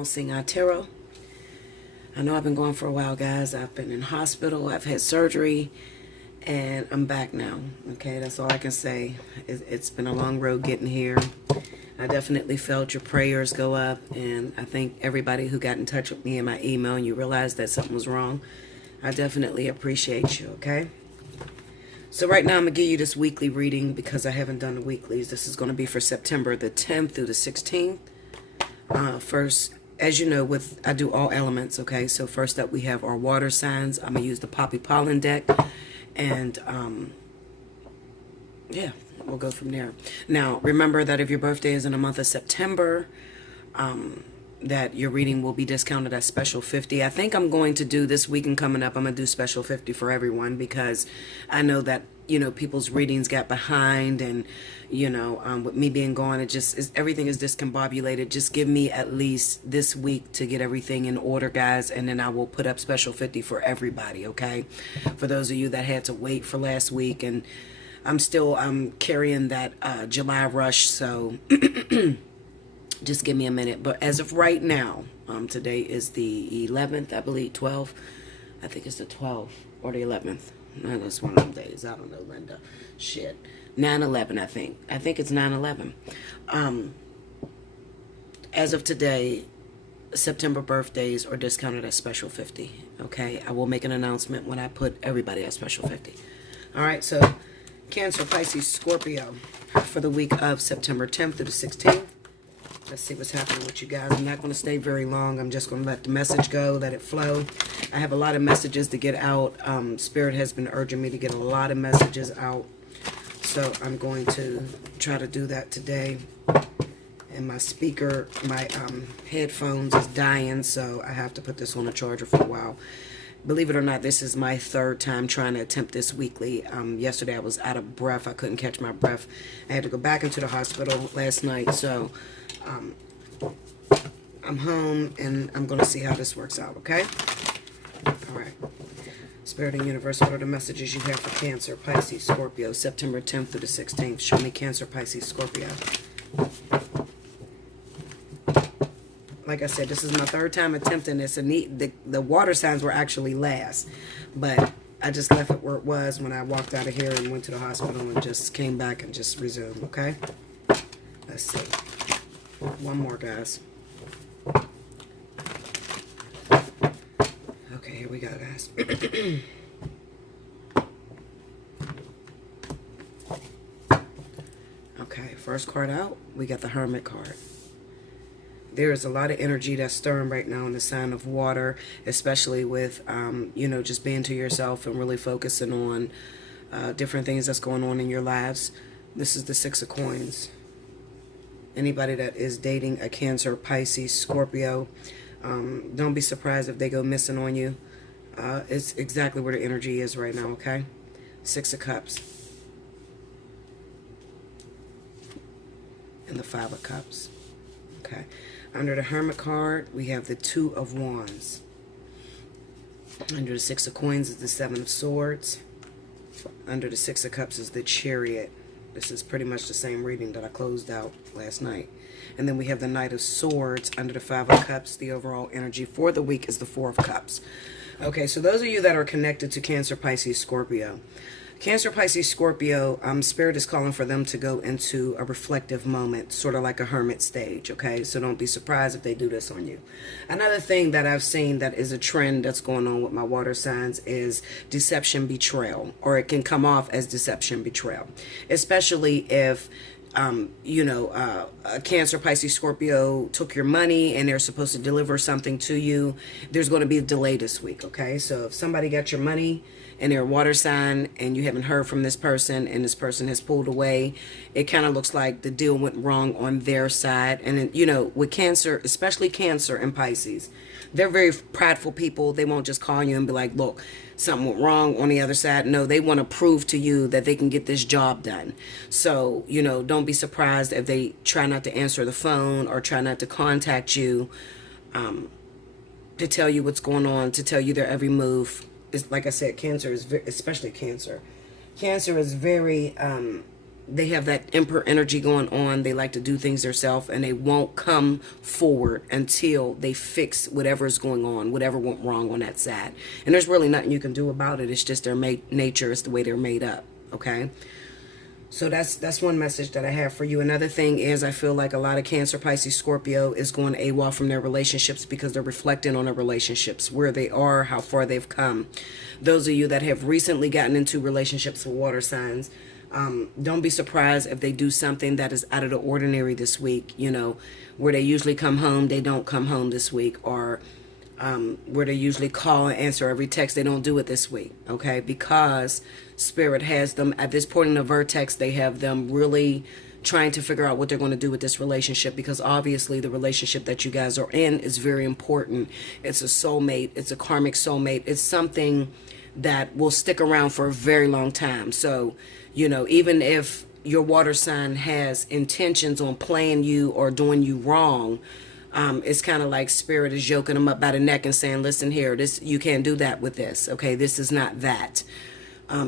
Allseeingeyetarot. I know I've been going for a while, guys. I've been in hospital, I've had surgery, and I'm back now. Okay, that's all I can say. It's been a long road getting here. I definitely felt your prayers go up, and I thank everybody who got in touch with me in my email and you realized that something was wrong. I definitely appreciate you, okay? So right now I'm going to give you this weekly reading because I haven't done the weeklies. This is going to be for September the 10th through the 16th. First, as you know, I do all elements, okay? So first up we have our water signs. I'm going to use the Poppy Pollen deck. And, yeah, we'll go from there. Now, remember that if your birthday is in the month of September, that your reading will be discounted at special 50. I think I'm going to do this weekend coming up, I'm going to do special 50 for everyone because I know that, you know, people's readings got behind and, you know, with me being gone, everything is discombobulated. Just give me at least this week to get everything in order, guys, and then I will put up special 50 for everybody, okay? For those of you that had to wait for last week, and I'm still carrying that July rush, so just give me a minute. But as of right now, today is the 11th, I believe, 12th. I think it's the 12th or the 11th. No, that's one of them days. I don't know, Linda. Shit. 9/11, I think. I think it's 9/11. As of today, September birthdays are discounted at special 50. Okay? I will make an announcement when I put everybody at special 50. All right, so Cancer, Pisces, Scorpio for the week of September 10th through the 16th. Let's see what's happening with you guys. I'm not going to stay very long. I'm just going to let the message go, let it flow. I have a lot of messages to get out. Spirit has been urging me to get a lot of messages out. So I'm going to try to do that today. And my speaker, my headphones is dying, so I have to put this on a charger for a while. Believe it or not, this is my third time trying to attempt this weekly. Yesterday I was out of breath. I couldn't catch my breath. I had to go back into the hospital last night, so I'm home and I'm going to see how this works out, okay? All right. Spirit and Universe, what are the messages you have for Cancer, Pisces, Scorpio, September 10th through the 16th? Show me Cancer, Pisces, Scorpio. Like I said, this is my third time attempting this, and the water signs were actually last, but I just left it where it was when I walked out of here and went to the hospital and just came back and just resumed, okay? Let's see. One more, guys. Okay, here we go, guys. Okay, first card out, we got the Hermit card. There is a lot of energy that's stirring right now in the sign of water, especially with, you know, just being to yourself and really focusing on different things that's going on in your lives. This is the Six of Coins. Anybody that is dating a Cancer, Pisces, Scorpio, don't be surprised if they go missing on you. It's exactly where the energy is right now, okay? Six of Cups. And the Five of Cups. Okay. Under the Hermit card, we have the Two of Wands. Under the Six of Coins is the Seven of Swords. Under the Six of Cups is the Chariot. This is pretty much the same reading that I closed out last night. And then we have the Knight of Swords under the Five of Cups. The overall energy for the week is the Four of Cups. Okay, so those of you that are connected to Cancer, Pisces, Scorpio. Cancer, Pisces, Scorpio, Spirit is calling for them to go into a reflective moment, sort of like a hermit stage, okay? So don't be surprised if they do this on you. Another thing that I've seen that is a trend that's going on with my water signs is deception betrayal, or it can come off as deception betrayal, especially if you know, a Cancer, Pisces, Scorpio took your money and they're supposed to deliver something to you. There's going to be a delay this week, okay? So if somebody got your money and they're a water sign and you haven't heard from this person and this person has pulled away, it kind of looks like the deal went wrong on their side. And then, you know, with Cancer, especially Cancer and Pisces, they're very prideful people. They won't just call you and be like, look, something went wrong on the other side. No, they want to prove to you that they can get this job done. So, you know, don't be surprised if they try not to answer the phone or try not to contact you to tell you what's going on, to tell you their every move. It's, like I said, Cancer is especially Cancer. Cancer is very they have that emperor energy going on. They like to do things themselves, and they won't come forward until they fix whatever is going on, whatever went wrong on that side. And there's really nothing you can do about it. It's just their nature. It's the way they're made up. Okay. So that's one message that I have for you. Another thing is, I feel like a lot of Cancer, Pisces, Scorpio is going AWOL from their relationships because they're reflecting on their relationships, where they are, how far they've come. Those of you that have recently gotten into relationships with water signs, don't be surprised if they do something that is out of the ordinary this week, you know, where they usually come home, they don't come home this week, or where they usually call and answer every text, they don't do it this week, okay? Because Spirit has them, at this point in the vertex, they have them really trying to figure out what they're going to do with this relationship, because obviously the relationship that you guys are in is very important. It's a soulmate. It's a karmic soulmate. It's something that will stick around for a very long time. So, you know, even if your water sign has intentions on playing you or doing you wrong, it's kind of like Spirit is yoking them up by the neck and saying, listen here, this, you can't do that with this. Okay. This is not that.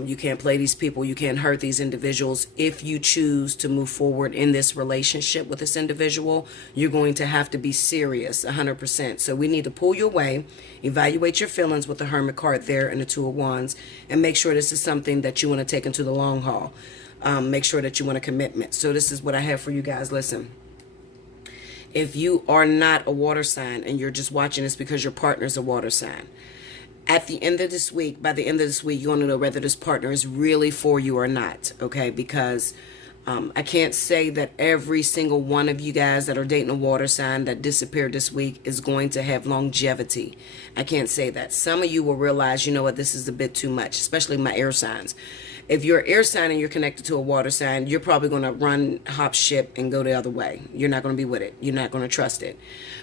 You can't play these people. You can't hurt these individuals. If you choose to move forward in this relationship with this individual, you're going to have to be serious 100%. So we need to pull you away, evaluate your feelings with the Hermit card there and the Two of Wands, and make sure this is something that you want to take into the long haul. Make sure that you want a commitment. So this is what I have for you guys. Listen. If you are not a water sign and you're just watching this because your partner's a water sign, at the end of this week, by the end of this week, you want to know whether this partner is really for you or not, okay? Because I can't say that every single one of you guys that are dating a water sign that disappeared this week is going to have longevity. I can't say that. Some of you will realize, you know what, this is a bit too much, especially my air signs. If you're an air sign and you're connected to a water sign, you're probably going to run, hop ship, and go the other way. You're not going to be with it. You're not going to trust it.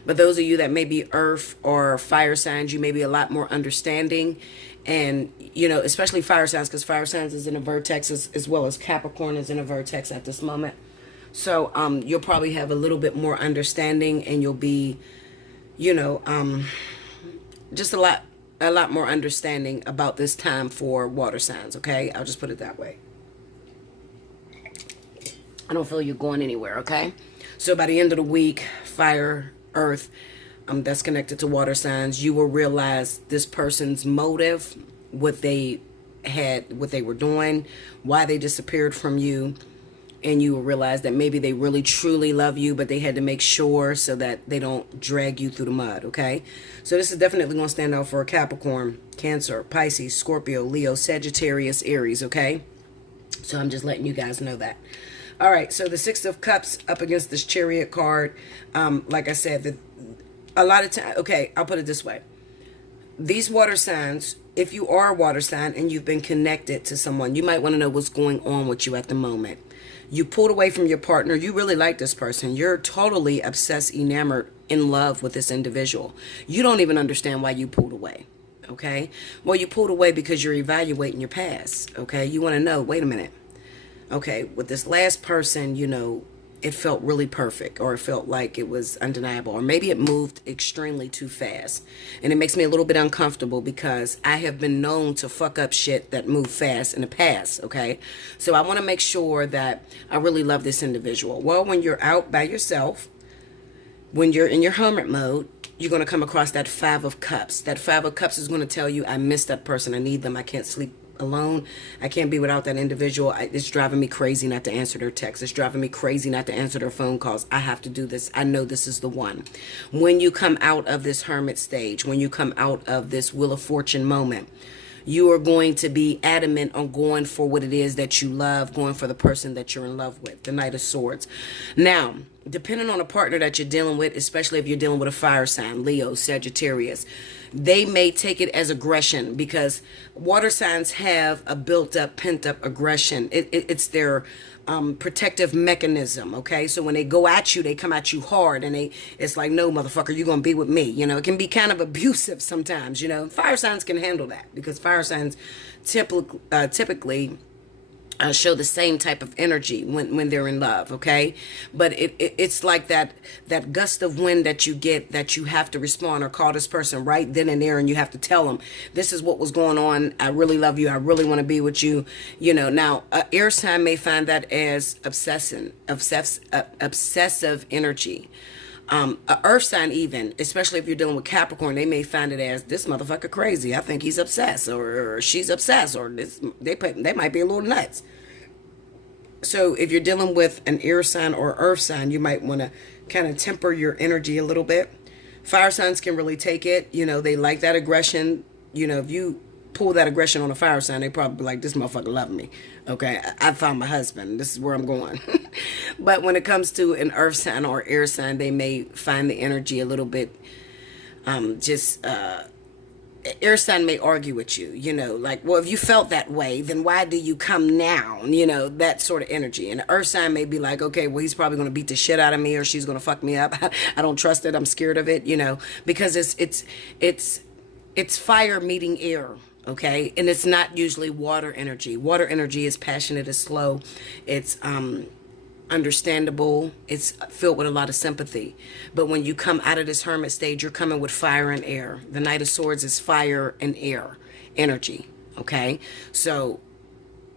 But those of you that may be earth or fire signs, you may be a lot more understanding. And, you know, especially fire signs, because fire signs is in a vertex as well as Capricorn is in a vertex at this moment. So you'll probably have a little bit more understanding, and you'll be, you know, just a lot more understanding about this time for water signs, okay? I'll just put it that way. I don't feel you're going anywhere, okay? So by the end of the week, fire, earth, that's connected to water signs, you will realize this person's motive, what they were doing, why they disappeared from you, and you will realize that maybe they really truly love you, but they had to make sure so that they don't drag you through the mud, okay? So this is definitely going to stand out for Capricorn, Cancer, Pisces, Scorpio, Leo, Sagittarius, Aries, okay? So I'm just letting you guys know that. All right, so the Six of Cups up against this Chariot card. Like I said, a lot of time, okay, I'll put it this way. These water signs, if you are a water sign and you've been connected to someone, you might want to know what's going on with you at the moment. You pulled away from your partner. You really like this person. You're totally obsessed, enamored, in love with this individual. You don't even understand why you pulled away, okay? Well, you pulled away because you're evaluating your past, okay? You want to know, wait a minute. Okay, with this last person, you know, it felt really perfect, or it felt like it was undeniable, or maybe it moved extremely too fast. And it makes me a little bit uncomfortable because I have been known to fuck up shit that moved fast in the past, okay? So I want to make sure that I really love this individual. Well, when you're out by yourself, when you're in your hermit mode, you're going to come across that Five of Cups. That Five of Cups is going to tell you, I miss that person. I need them. I can't sleep alone. I can't be without that individual. It's driving me crazy not to answer their texts. It's driving me crazy not to answer their phone calls. I have to do this. I know this is the one. When you come out of this hermit stage, when you come out of this Wheel of Fortune moment, you are going to be adamant on going for what it is that you love, going for the person that you're in love with, the Knight of Swords. Now, depending on a partner that you're dealing with, especially if you're dealing with a fire sign, Leo, Sagittarius, they may take it as aggression, because water signs have a built-up, pent-up aggression. It's their protective mechanism, okay? So when they go at you, they come at you hard, and it's like, no, motherfucker, you're going to be with me. You know, it can be kind of abusive sometimes, you know. Fire signs can handle that, because fire signs typically show the same type of energy when they're in love, okay? But it's like that gust of wind that you get, that you have to respond or call this person right then and there, and you have to tell them, this is what was going on. I really love you. I really want to be with you. You know, now, air sign may find that as obsessive energy. A earth sign, even, especially if you're dealing with Capricorn, they may find it as, this motherfucker crazy. I think he's obsessed, or she's obsessed, or they might be a little nuts. So if you're dealing with an air sign or earth sign, you might want to kind of temper your energy a little bit. Fire signs can really take it. You know, they like that aggression. You know, if you pull that aggression on a fire sign, they probably be like, this motherfucker love me. Okay, I found my husband. This is where I'm going. But when it comes to an earth sign or air sign, they may find the energy a little bit air sign may argue with you, you know, like, well, if you felt that way, then why do you come now? You know, that sort of energy. And the earth sign may be like, okay, well, he's probably going to beat the shit out of me, or she's going to fuck me up. I don't trust it. I'm scared of it, you know, because it's fire meeting air. Okay. And it's not usually water energy. Water energy is passionate, it's slow. It's, understandable. It's filled with a lot of sympathy. But when you come out of this hermit stage, you're coming with fire and air. The Knight of Swords is fire and air energy. Okay, so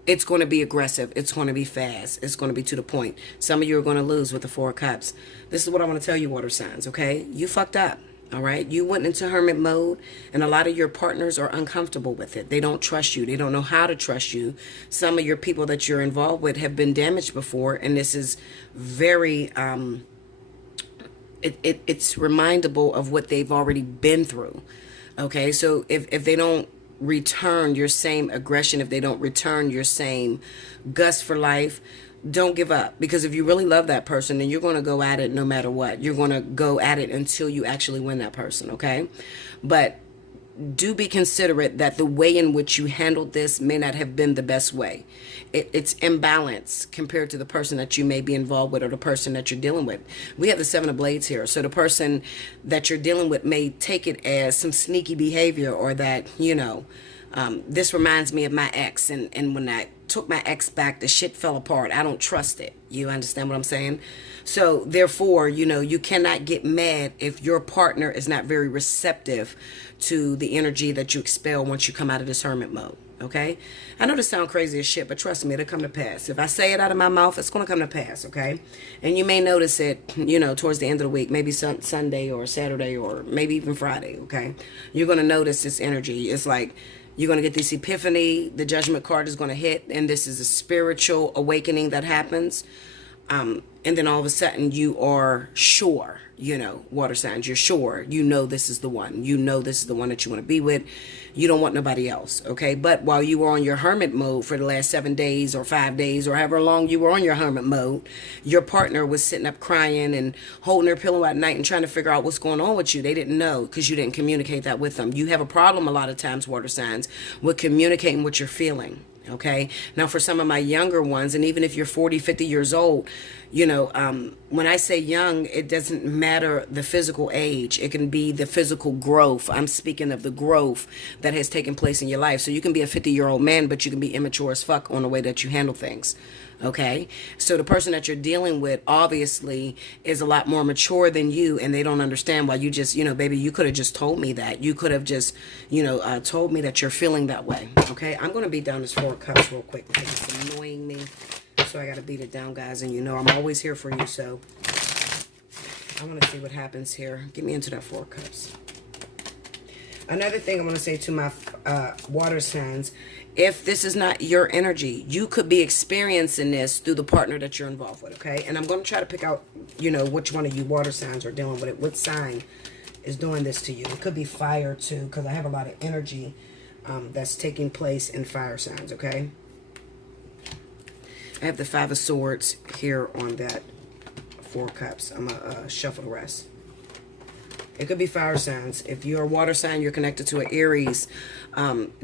it's going to be aggressive. It's going to be fast. It's going to be to the point. Some of you are going to lose with the Four of Cups. This is what I want to tell you, water signs. Okay, you fucked up. All right, you went into hermit mode, and a lot of your partners are uncomfortable with it. They don't trust you. They don't know how to trust you. Some of your people that you're involved with have been damaged before, and this is very it's remindable of what they've already been through. Okay, so if they don't return your same aggression, if they don't return your same gust for life, don't give up. Because if you really love that person, then you're going to go at it no matter what. You're going to go at it until you actually win that person, okay? But do be considerate that the way in which you handled this may not have been the best way. It's imbalance compared to the person that you may be involved with, or the person that you're dealing with. We have the Seven of Blades here. So the person that you're dealing with may take it as some sneaky behavior, or that, you know, this reminds me of my ex, and when I took my ex back, the shit fell apart. I don't trust it. You understand what I'm saying? So therefore, you know, you cannot get mad if your partner is not very receptive to the energy that you expel once you come out of this hermit mode. Okay, I know this sounds crazy as shit, but trust me, it'll come to pass. If I say it out of my mouth, it's going to come to pass. Okay, and you may notice it, you know, towards the end of the week, maybe Sunday or Saturday, or maybe even Friday. Okay, you're going to notice this energy. It's like you're going to get this epiphany. The Judgment card is going to hit, and this is a spiritual awakening that happens. And then all of a sudden you are sure, you know, water signs, you're sure, you know, this is the one. You know, this is the one that you want to be with. You don't want nobody else. Okay. But while you were on your hermit mode for the last 7 days or 5 days or however long you were on your hermit mode, your partner was sitting up crying and holding their pillow at night and trying to figure out what's going on with you. They didn't know because you didn't communicate that with them. You have a problem a lot of times, water signs, with communicating what you're feeling. Okay. Now, for some of my younger ones, and even if you're 40, 50 years old, you know, when I say young, it doesn't matter the physical age. It can be the physical growth. I'm speaking of the growth that has taken place in your life. So you can be a 50-year-old man, but you can be immature as fuck on the way that you handle things. Okay. So the person that you're dealing with obviously is a lot more mature than you, and they don't understand why you just, you know, baby, you could have just told me that. You could have just, you know, told me that you're feeling that way. Okay. I'm going to beat down this Four of Cups real quick because it's annoying me. So I got to beat it down, guys. And you know, I'm always here for you. So I want to see what happens here. Get me into that Four of Cups. Another thing I want to say to my water signs, if this is not your energy, you could be experiencing this through the partner that you're involved with, okay? And I'm going to try to pick out, you know, which one of you water signs are dealing with it. What sign is doing this to you? It could be fire, too, because I have a lot of energy that's taking place in fire signs, okay? I have the Five of Swords here on that Four of Cups. I'm going to shuffle the rest. It could be fire signs. If you're a water sign, you're connected to an Aries.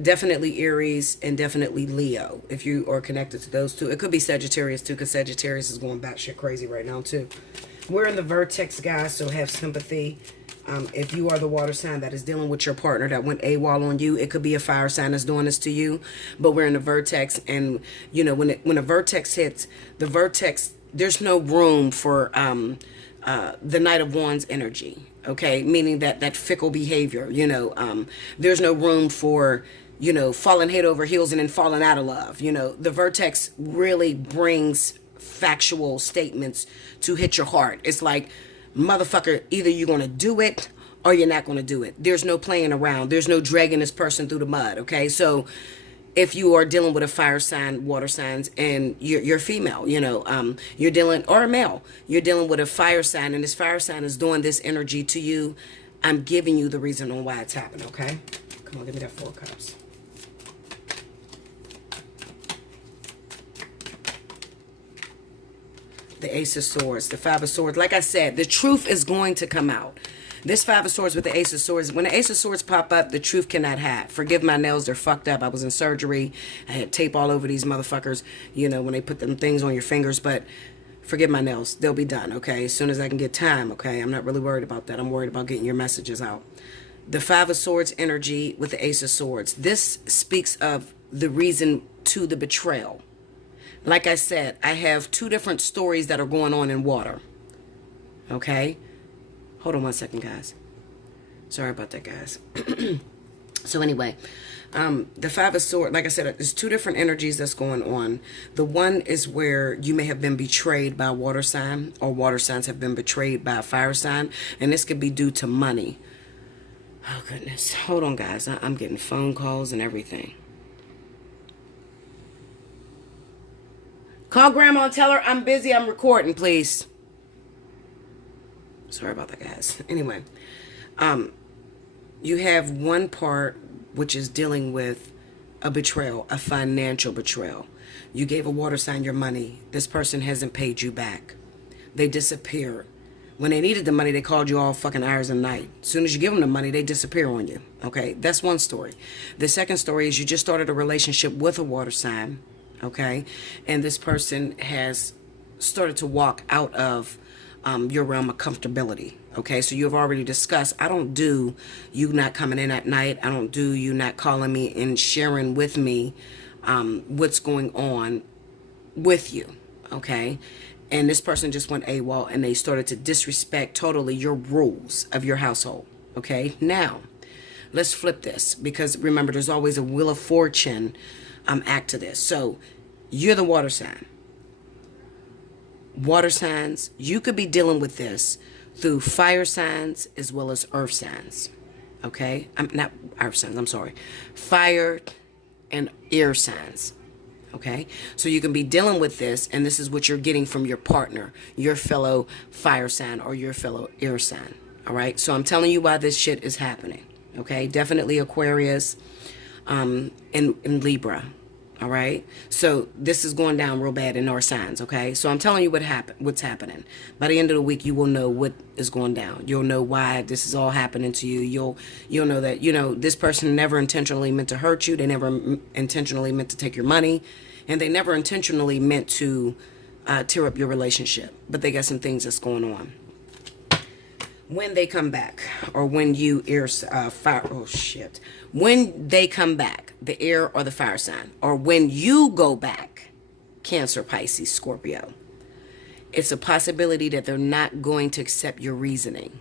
Definitely Aries and definitely Leo. If you are connected to those two. It could be Sagittarius too, because Sagittarius is going batshit crazy right now too. We're in the vertex, guys, so have sympathy. If you are the water sign that is dealing with your partner that went AWOL on you, it could be a fire sign that's doing this to you. But we're in the vertex, and you know, when a vertex hits, the vertex, there's no room for the Knight of Wands energy. Okay, meaning that fickle behavior. You know, there's no room for, you know, falling head over heels and then falling out of love. You know, the vertex really brings factual statements to hit your heart. It's like, motherfucker, either you're going to do it or you're not going to do it. There's no playing around. There's no dragging this person through the mud. Okay, so if you are dealing with a fire sign, water signs, and you're female, you know, you're dealing, or a male, you're dealing with a fire sign, and this fire sign is doing this energy to you, I'm giving you the reason on why it's happening. Okay, come on, give me that 4 cups. The Ace of Swords, the 5 of Swords. Like I said, the truth is going to come out. This 5 of Swords with the Ace of Swords. When the Ace of Swords pop up, the truth cannot hide. Forgive my nails, they're fucked up. I was in surgery. I had tape all over these motherfuckers, you know, when they put them things on your fingers. But forgive my nails, they'll be done, okay? As soon as I can get time, okay? I'm not really worried about that. I'm worried about getting your messages out. The 5 of Swords energy with the Ace of Swords. This speaks of the reason to the betrayal. Like I said, I have 2 different stories that are going on in water. Okay? Hold on one second, guys. Sorry about that, guys. So anyway, the 5 of Swords, like I said, there's 2 different energies that's going on. The one is where you may have been betrayed by a water sign, or water signs have been betrayed by a fire sign. And this could be due to money. Oh, goodness. Hold on, guys. I'm getting phone calls and everything. Call Grandma and tell her I'm busy. I'm recording, please. Sorry about that, guys. Anyway, you have one part which is dealing with a betrayal, a financial betrayal. You gave a water sign your money. This person hasn't paid you back. They disappeared. When they needed the money, they called you all fucking hours of the night. As soon as you give them the money, they disappear on you. Okay, that's one story. The second story is you just started a relationship with a water sign. Okay, and this person has started to walk out of your realm of comfortability. Okay, so you've already discussed, I don't do you not coming in at night. I don't do you not calling me and sharing with me what's going on with you. Okay, and this person just went AWOL and they started to disrespect totally your rules of your household. Okay, now let's flip this, because remember, there's always a Wheel of Fortune act to this. So you're the water sign. Water signs, you could be dealing with this through fire signs as well as earth signs. Okay, I'm not earth signs, I'm sorry, fire and air signs. Okay, so you can be dealing with this, and this is what you're getting from your partner, your fellow fire sign or your fellow air sign. All right, so I'm telling you why this shit is happening. Okay, definitely Aquarius and Libra. All right, so this is going down real bad in our signs. Okay, so I'm telling you what's happening. By the end of the week, you will know what is going down. You'll know why this is all happening to you. You'll know that, you know, this person never intentionally meant to hurt you. They never intentionally meant to take your money, and they never intentionally meant to tear up your relationship. But they got some things that's going on. When they come back, or when you when they come back, the air or the fire sign, or when you go back, Cancer, Pisces, Scorpio, it's a possibility that they're not going to accept your reasoning.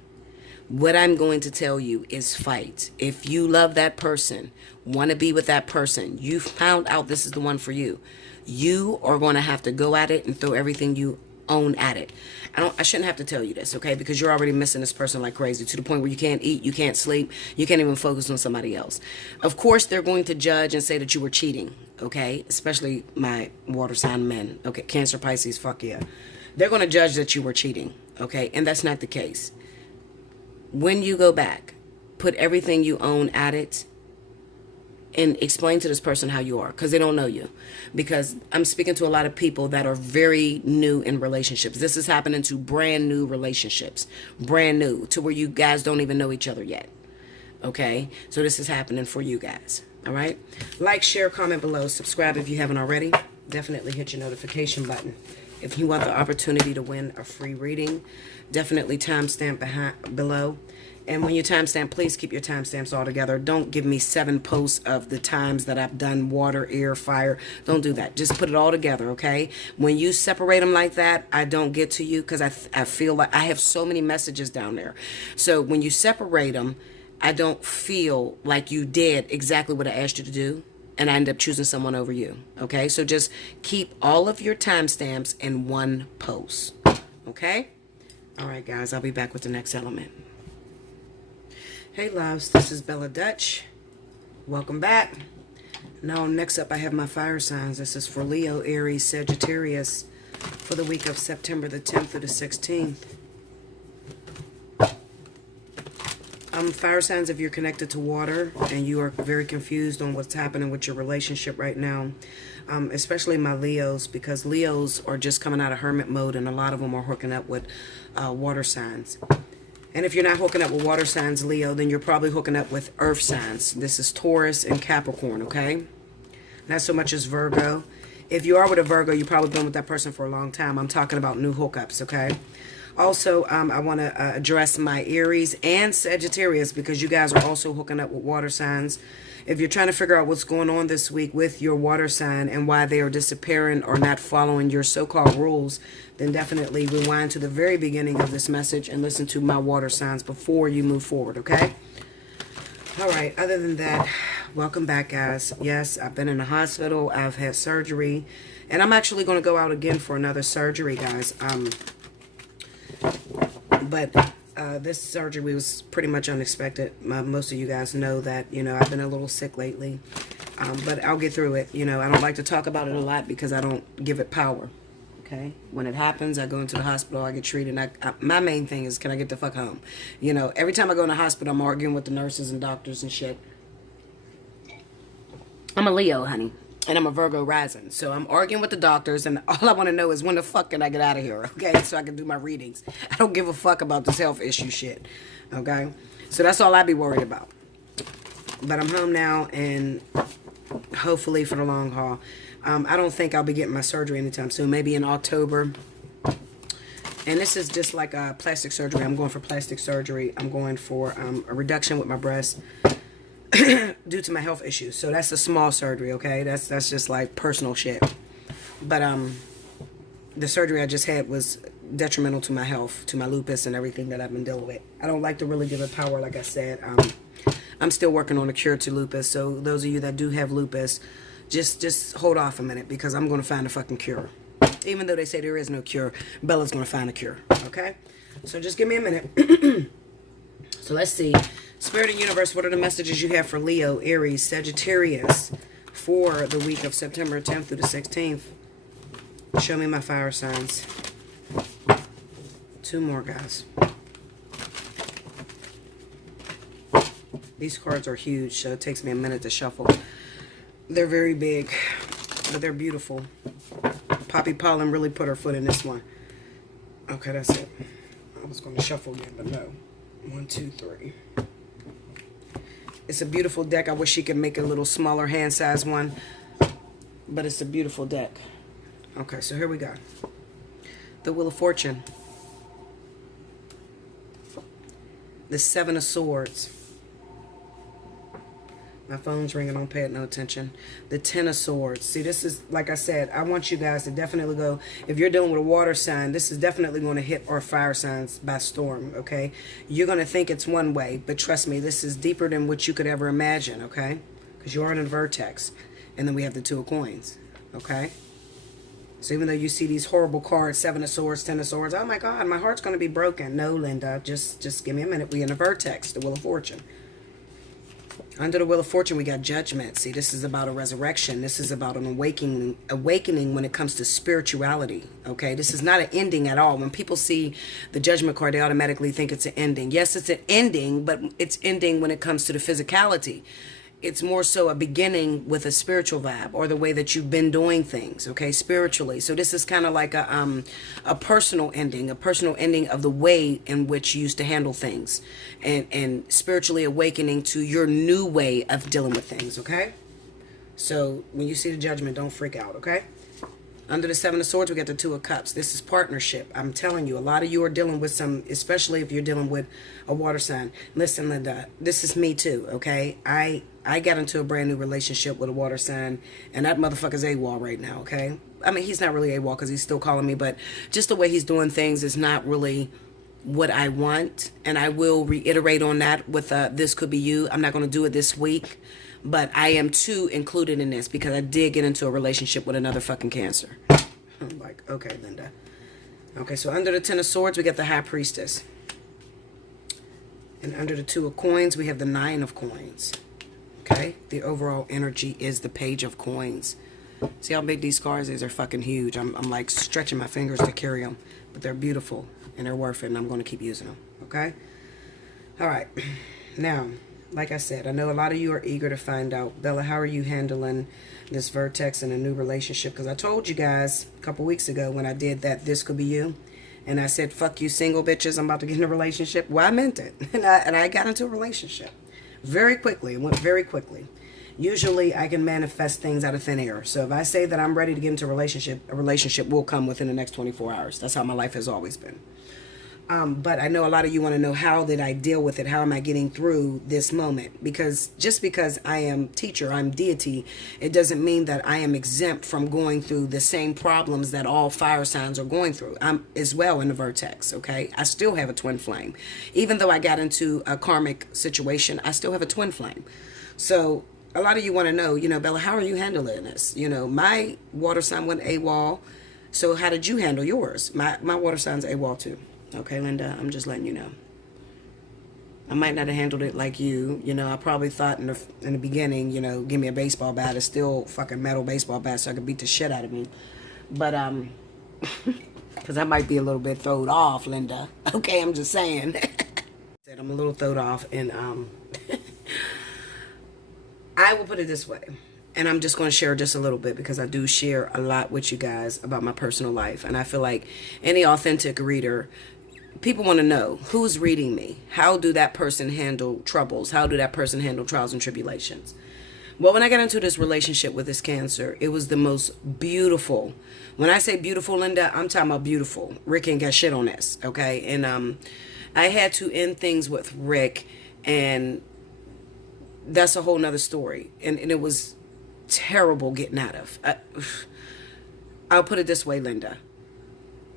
What I'm going to tell you is fight. If you love that person, want to be with that person, you found out this is the one for you, you are going to have to go at it and throw everything you own at it. I shouldn't have to tell you this, okay? Because you're already missing this person like crazy, to the point where you can't eat, you can't sleep, you can't even focus on somebody else. Of course, they're going to judge and say that you were cheating, okay? Especially my water sign men, okay? Cancer, Pisces, fuck yeah. They're going to judge that you were cheating, okay? And that's not the case. When you go back, put everything you own at it and explain to this person how you are, because they don't know you. Because I'm speaking to a lot of people that are very new in relationships. This is happening to brand new relationships, brand new, to where you guys don't even know each other yet. Okay, so this is happening for you guys. All right, like, share, comment below, subscribe if you haven't already. Definitely hit your notification button if you want the opportunity to win a free reading. Definitely timestamp below. And when you timestamp, please keep your timestamps all together. Don't give me 7 posts of the times that I've done water, air, fire. Don't do that. Just put it all together, okay? When you separate them like that, I don't get to you because I feel like I have so many messages down there. So when you separate them, I don't feel like you did exactly what I asked you to do, and I end up choosing someone over you, okay? So just keep all of your timestamps in one post, okay? All right, guys, I'll be back with the next element. Hey, loves, this is Bella Dutch. Welcome back. Now, next up, I have my fire signs. This is for Leo, Aries, Sagittarius for the week of September the 10th through the 16th. Fire signs, if you're connected to water and you are very confused on what's happening with your relationship right now, especially my Leos, because Leos are just coming out of hermit mode and a lot of them are hooking up with water signs. And if you're not hooking up with water signs, Leo, then you're probably hooking up with earth signs. This is Taurus and Capricorn, okay? Not so much as Virgo. If you are with a Virgo, you've probably been with that person for a long time. I'm talking about new hookups, okay? Also, I want to address my Aries and Sagittarius because you guys are also hooking up with water signs. If you're trying to figure out what's going on this week with your water sign and why they are disappearing or not following your so-called rules, then definitely rewind to the very beginning of this message and listen to my water signs before you move forward, okay? All right, other than that, welcome back, guys. Yes, I've been in the hospital. I've had surgery, and I'm actually going to go out again for another surgery, guys. But this surgery was pretty much unexpected. Most of you guys know that, you know, I've been a little sick lately. But I'll get through it. You know, I don't like to talk about it a lot because I don't give it power. Okay? When it happens, I go into the hospital, I get treated. My main thing is, can I get the fuck home? You know, every time I go in the hospital, I'm arguing with the nurses and doctors and shit. I'm a Leo, honey. And I'm a Virgo rising. So I'm arguing with the doctors, and all I want to know is when the fuck can I get out of here, okay? So I can do my readings. I don't give a fuck about this health issue shit, okay? So that's all I be worried about. But I'm home now, and hopefully for the long haul. I don't think I'll be getting my surgery anytime soon. Maybe in October. And this is just like a plastic surgery. I'm going for plastic surgery. I'm going for a reduction with my breast. Due to my health issues. So that's a small surgery, okay? That's just like personal shit. But the surgery I just had was detrimental to my health, to my lupus and everything that I've been dealing with. I don't like to really give it power, like I said. I'm still working on a cure to lupus. So those of you that do have lupus, just hold off a minute because I'm going to find a fucking cure. Even though they say there is no cure, Bella's going to find a cure, okay? So just give me a minute. So let's see. Spirit and Universe, what are the messages you have for Leo, Aries, Sagittarius for the week of September 10th through the 16th? Show me my fire signs. 2 more, guys. These cards are huge, so it takes me a minute to shuffle. They're very big, but they're beautiful. Poppy Pollen really put her foot in this one. Okay, that's it. I was going to shuffle again, but no. 1, 2, 3. It's a beautiful deck. I wish she could make a little smaller hand size one, but it's a beautiful deck. Okay, so here we go. The Wheel of Fortune. The 7 of Swords. My phone's ringing, don't pay it no attention. The 10 of Swords. See, this is, like I said, I want you guys to definitely go, if you're dealing with a water sign, this is definitely going to hit our fire signs by storm, okay? You're going to think it's one way, but trust me, this is deeper than what you could ever imagine, okay? Because you're in a vertex. And then we have the 2 of Coins, okay? So even though you see these horrible cards, 7 of Swords, 10 of Swords, oh my God, my heart's going to be broken. No, Linda, just give me a minute. We're in a vertex, the Wheel of Fortune. Under the Wheel of Fortune, we got Judgment. See, this is about a resurrection. This is about an awakening when it comes to spirituality, okay? This is not an ending at all. When people see the Judgment card, they automatically think it's an ending. Yes, it's an ending, but it's ending when it comes to the physicality. it's more so a beginning with a spiritual vibe, or the way that you've been doing things, okay, spiritually. So this is kind of like a personal ending, of the way in which you used to handle things, and spiritually awakening to your new way of dealing with things, okay? So when you see the Judgment, don't freak out, okay? Under the Seven of Swords, we got the Two of Cups. This is partnership. I'm telling you, a lot of you are dealing with some, especially if you're dealing with a water sign. Listen, Linda, this is me too, okay? I got into a brand new relationship with a water sign, and that motherfucker's AWOL right now, okay? I mean, he's not really AWOL because he's still calling me, but just the way he's doing things is not really what I want. And I will reiterate on that with This Could Be You. I'm not going to do it this week. But I am too included in this because I did get into a relationship with another fucking Cancer. I'm like, okay, Linda. Okay, so under the Ten of Swords, we got the High Priestess. And under the Two of Coins, we have the Nine of Coins. Okay, the overall energy is the Page of Coins. See how big these cards is? They're fucking huge. I'm like stretching my fingers to carry them. But they're beautiful and they're worth it, and I'm going to keep using them. Okay? All right. Now, like I said, I know a lot of you are eager to find out, Bella, how are you handling this vertex in a new relationship? Because I told you guys a couple weeks ago when I did that This Could Be You, and I said, fuck you single bitches, I'm about to get in a relationship. Well, I meant it. And I got into a relationship very quickly. It went very quickly. Usually I can manifest things out of thin air. So if I say that I'm ready to get into a relationship will come within the next 24 hours. That's how my life has always been. But I know a lot of you want to know, how did I deal with it? How am I getting through this moment? Because just because I am teacher, I'm deity, it doesn't mean that I am exempt from going through the same problems that all fire signs are going through. I'm as well in the vertex, okay? I still have a twin flame. Even though I got into a karmic situation, I still have a twin flame. So a lot of you want to know, Bella, how are you handling this? My water sign went AWOL. So how did you handle yours? My water sign's AWOL too. Okay, Linda, I'm just letting you know. I might not have handled it like you. I probably thought in the beginning, give me a baseball bat. It's still fucking metal baseball bat so I could beat the shit out of me. But, because I might be a little bit throwed off, Linda. Okay, I'm just saying. I'm a little throwed off, and I will put it this way. And I'm just going to share just a little bit because I do share a lot with you guys about my personal life. And I feel like any authentic reader, people want to know, who's reading me? How do that person handle troubles? How do that person handle trials and tribulations? Well, when I got into this relationship with this Cancer, it was the most beautiful. When I say beautiful, Linda, I'm talking about beautiful. Rick ain't got shit on this, okay? And I had to end things with Rick, and that's a whole nother story. And it was terrible getting out of. I'll put it this way, Linda.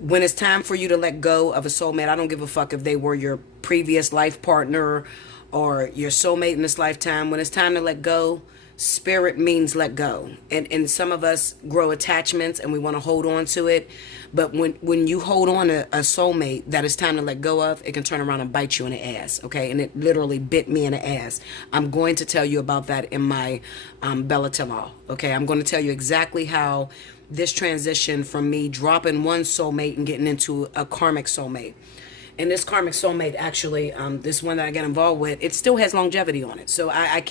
When it's time for you to let go of a soulmate, I don't give a fuck if they were your previous life partner or your soulmate in this lifetime. When it's time to let go, spirit means let go. And some of us grow attachments and we want to hold on to it. But when you hold on to a soulmate that it's time to let go of, it can turn around and bite you in the ass, okay? And it literally bit me in the ass. I'm going to tell you about that in my Bella Tell-All, okay? I'm going to tell you exactly how this transition from me dropping one soulmate and getting into a karmic soulmate. And this karmic soulmate, actually, this one that I got involved with, it still has longevity on it. So I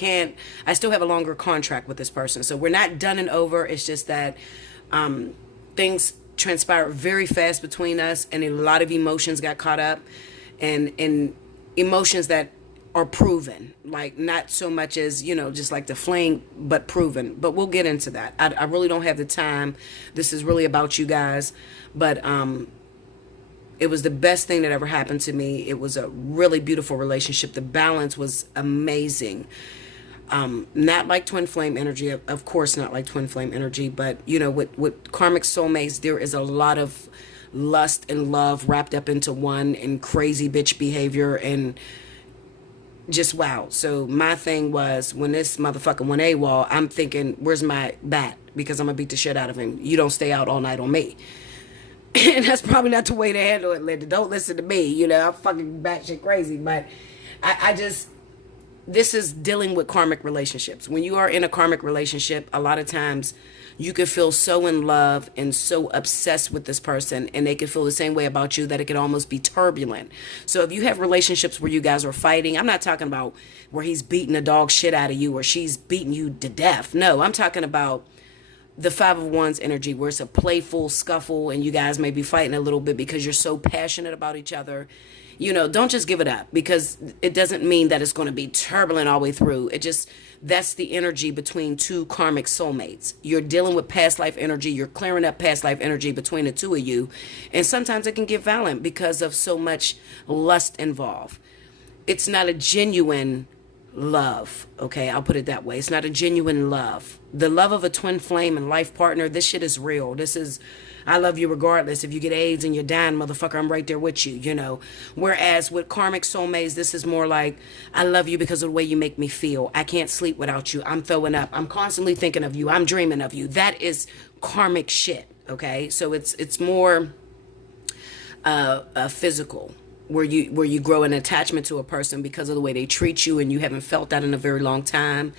still have a longer contract with this person. So we're not done and over. It's just that things transpired very fast between us, and a lot of emotions got caught up, and emotions that are proven, like not so much as, just like the fling, but proven. But we'll get into that. I really don't have the time. This is really about you guys. But it was the best thing that ever happened to me. It was a really beautiful relationship. The balance was amazing. Not like twin flame energy, of course not like twin flame energy, but with karmic soulmates, there is a lot of lust and love wrapped up into one, and crazy bitch behavior, and just wow. So my thing was, when this motherfucker went AWOL, I'm thinking, where's my bat? Because I'm gonna beat the shit out of him. You don't stay out all night on me. And that's probably not the way to handle it, Linda. Don't listen to me. I'm fucking batshit crazy, but I just, this is dealing with karmic relationships. When you are in a karmic relationship, a lot of times you could feel so in love and so obsessed with this person, and they could feel the same way about you, that it could almost be turbulent. So if you have relationships where you guys are fighting, I'm not talking about where he's beating the dog shit out of you or she's beating you to death. No, I'm talking about the Five of Wands energy, where it's a playful scuffle and you guys may be fighting a little bit because you're so passionate about each other. You know, don't just give it up, because it doesn't mean that it's going to be turbulent all the way through. It just, that's the energy between two karmic soulmates. You're dealing with past life energy. You're clearing up past life energy between the two of you. And sometimes it can get violent because of so much lust involved. It's not a genuine love, okay? I'll put it that way. It's not a genuine love. The love of a twin flame and life partner, this shit is real. This is, I love you regardless. If you get AIDS and you're dying, motherfucker, I'm right there with you, you know. Whereas with karmic soulmates, this is more like, I love you because of the way you make me feel. I can't sleep without you. I'm throwing up. I'm constantly thinking of you. I'm dreaming of you. That is karmic shit, okay? So it's more physical, where you grow an attachment to a person because of the way they treat you, and you haven't felt that in a very long time,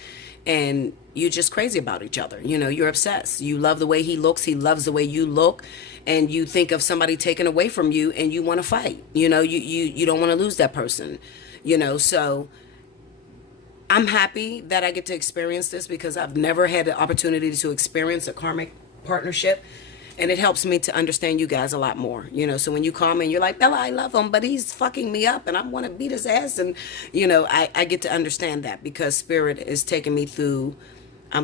and you're just crazy about each other. You know, you're obsessed. You love the way he looks, he loves the way you look, and you think of somebody taken away from you and you want to fight. You know, you don't want to lose that person, you know. So I'm happy that I get to experience this, because I've never had the opportunity to experience a karmic partnership. And it helps me to understand you guys a lot more, you know. So when you call me and you're like, Bella, I love him, but he's fucking me up and I want to beat his ass. And, you know, I get to understand that, because Spirit is taking me through,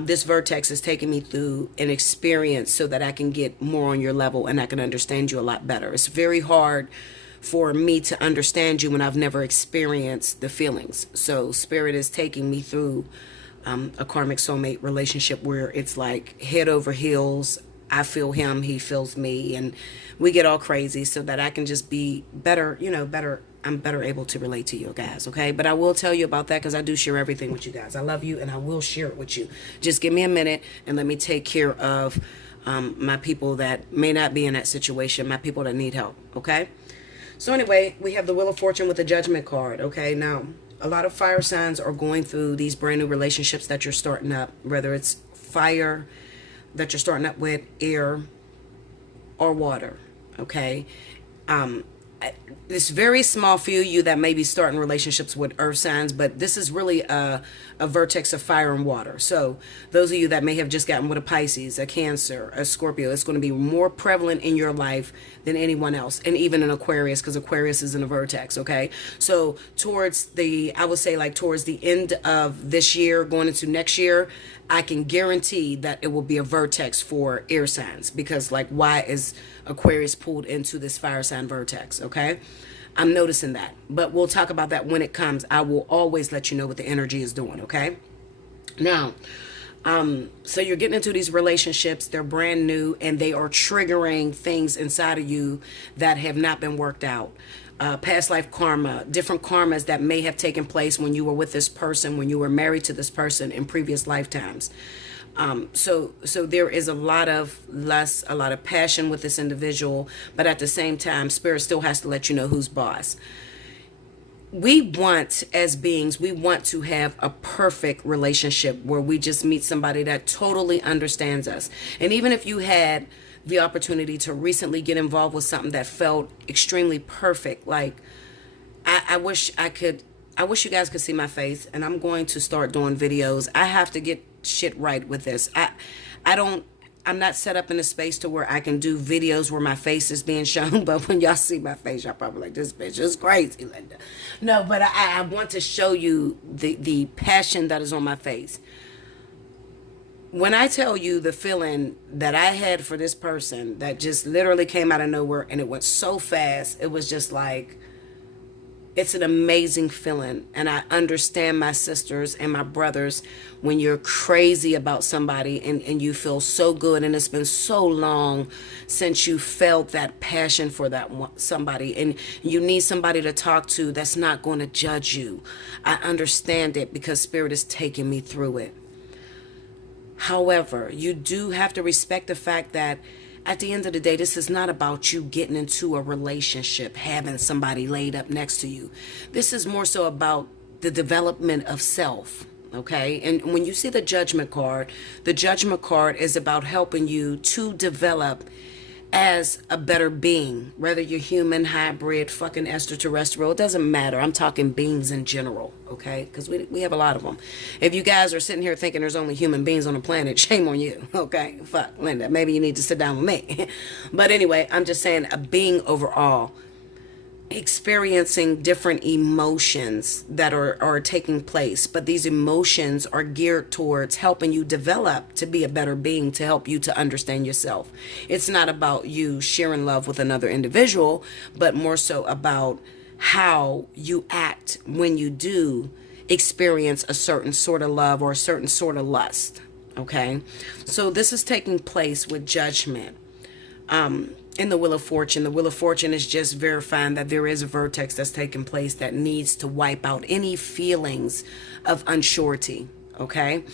this vertex is taking me through an experience so that I can get more on your level and I can understand you a lot better. It's very hard for me to understand you when I've never experienced the feelings. So Spirit is taking me through a karmic soulmate relationship where it's like head over heels. I feel him, he feels me, and we get all crazy so that I can just be better, you know, I'm better able to relate to you guys, okay? But I will tell you about that, because I do share everything with you guys. I love you, and I will share it with you. Just give me a minute, and let me take care of my people that may not be in that situation, my people that need help, okay? So anyway, we have the Wheel of Fortune with the Judgment card, okay? Now, a lot of fire signs are going through these brand new relationships that you're starting up, whether it's fire that you're starting up with, air, or water, okay? It's very small few of you that may be starting relationships with earth signs, but this is really a vertex of fire and water. So those of you that may have just gotten with a Pisces, a Cancer, a Scorpio, it's going to be more prevalent in your life than anyone else, and even an Aquarius, because Aquarius is in a vertex, okay? So towards I would say like towards the end of this year, going into next year, I can guarantee that it will be a vertex for air signs, because like, why is Aquarius pulled into this fire sign vertex, okay? I'm noticing that, but we'll talk about that when it comes. I will always let you know what the energy is doing, okay? Now, so you're getting into these relationships, they're brand new, and they are triggering things inside of you that have not been worked out. Past life karma, different karmas that may have taken place when you were with this person, when you were married to this person in previous lifetimes. So there is a lot of lust, a lot of passion with this individual, but at the same time, Spirit still has to let you know who's boss. We want, as beings, we want to have a perfect relationship where we just meet somebody that totally understands us. And even if you had the opportunity to recently get involved with something that felt extremely perfect, like I wish you guys could see my face, and I'm going to start doing videos. I have to get shit right with this. I'm not set up in a space to where I can do videos where my face is being shown, but when y'all see my face, y'all probably like, this bitch is crazy, Linda. No, but I want to show you the passion that is on my face. When I tell you the feeling that I had for this person that just literally came out of nowhere, and it went so fast, it was just like, it's an amazing feeling. And I understand my sisters and my brothers when you're crazy about somebody and you feel so good, and it's been so long since you felt that passion for that somebody, and you need somebody to talk to that's not going to judge you. I understand it, because Spirit is taking me through it. However, you do have to respect the fact that at the end of the day, this is not about you getting into a relationship, having somebody laid up next to you. This is more so about the development of self, Okay, and when you see the Judgment card is about helping you to develop as a better being, whether you're human, hybrid, fucking extraterrestrial, it doesn't matter. I'm talking beings in general, okay? Because we have a lot of them. If you guys are sitting here thinking there's only human beings on the planet, shame on you, okay? Fuck, Linda, maybe you need to sit down with me. But anyway, I'm just saying a being overall, experiencing different emotions that are taking place, but these emotions are geared towards helping you develop to be a better being, to help you to understand yourself. It's not about you sharing love with another individual, but more so about how you act when you do experience a certain sort of love or a certain sort of lust. Okay, so this is taking place with Judgment. In the Wheel of Fortune, the Wheel of Fortune is just verifying that there is a vertex that's taking place that needs to wipe out any feelings of unsurety. Okay.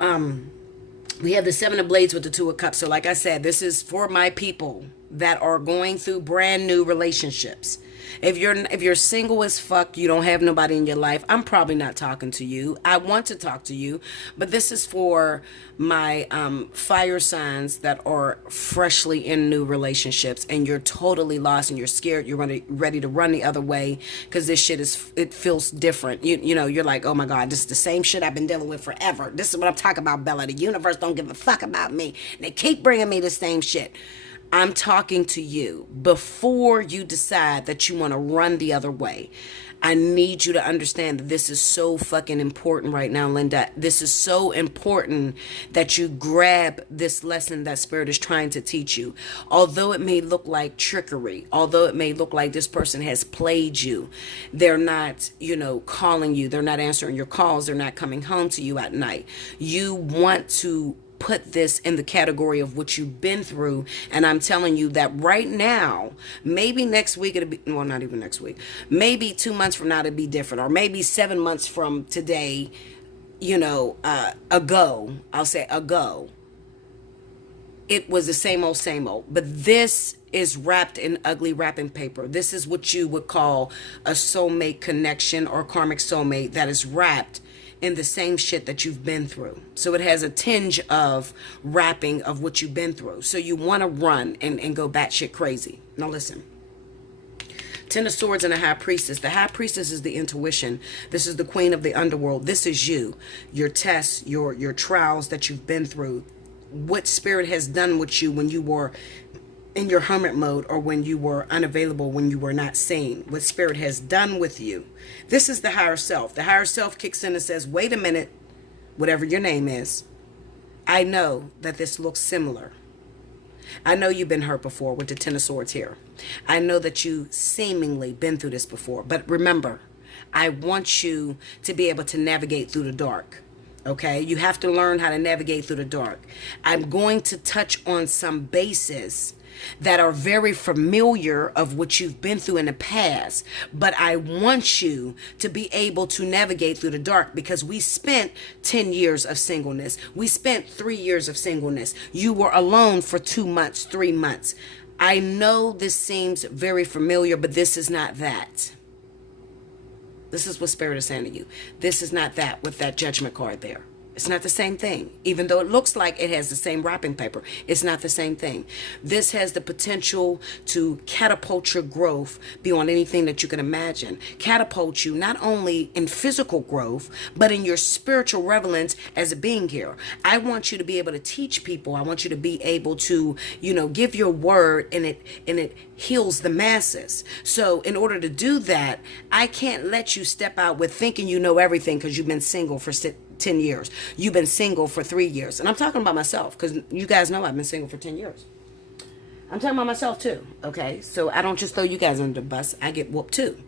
We have the Seven of Blades with the Two of Cups. So like I said, this is for my people that are going through brand new relationships. If you're single as fuck, you don't have nobody in your life, I'm probably not talking to you. I want to talk to you, but this is for my fire signs that are freshly in new relationships, and you're totally lost and you're scared. You're ready to run the other way because this shit it feels different. You know, you're like, oh my God, this is the same shit I've been dealing with forever. This is what I'm talking about, Bella. The universe don't give a fuck about me. They keep bringing me the same shit. I'm talking to you before you decide that you want to run the other way. I need you to understand that this is so fucking important right now, Linda. This is so important that you grab this lesson that Spirit is trying to teach you. Although it may look like trickery, although it may look like this person has played you, they're not, calling you. They're not answering your calls. They're not coming home to you at night. You want to put this in the category of what you've been through, and I'm telling you that right now, maybe next week it'll be, well, not even next week, maybe 2 months from now it'll be different, or maybe 7 months from today, ago, I'll say ago, it was the same old, but this is wrapped in ugly wrapping paper. This is what you would call a soulmate connection or karmic soulmate that is wrapped in the same shit that you've been through. So it has a tinge of wrapping of what you've been through. So you want to run and go batshit crazy. Now listen. Ten of Swords and a High Priestess. The High Priestess is the intuition. This is the Queen of the Underworld. This is you. Your tests, your trials that you've been through. What Spirit has done with you when you were in your hermit mode, or when you were unavailable, when you were not sane. What Spirit has done with you. This is the higher self. The higher self kicks in and says, wait a minute, whatever your name is, I know that this looks similar. I know you've been hurt before with the Ten of Swords here. I know that you seemingly been through this before. But remember, I want you to be able to navigate through the dark. Okay? You have to learn how to navigate through the dark. I'm going to touch on some bases that are very familiar of what you've been through in the past, but I want you to be able to navigate through the dark, because we spent 10 years of singleness. We spent 3 years of singleness. You were alone for 2 months, 3 months. I know this seems very familiar, but this is not that. This is what Spirit is saying to you. This is not that with that Judgment card there. It's not the same thing. Even though it looks like it has the same wrapping paper, it's not the same thing. This has the potential to catapult your growth beyond anything that you can imagine. Catapult you not only in physical growth, but in your spiritual relevance as a being here. I want you to be able to teach people. I want you to be able to, give your word, and it heals the masses. So in order to do that, I can't let you step out with thinking you know everything because you've been single for 10 years. You've been single for 3 years. And I'm talking about myself, because you guys know I've been single for 10 years. I'm talking about myself too, okay? So I don't just throw you guys under the bus. I get whooped too.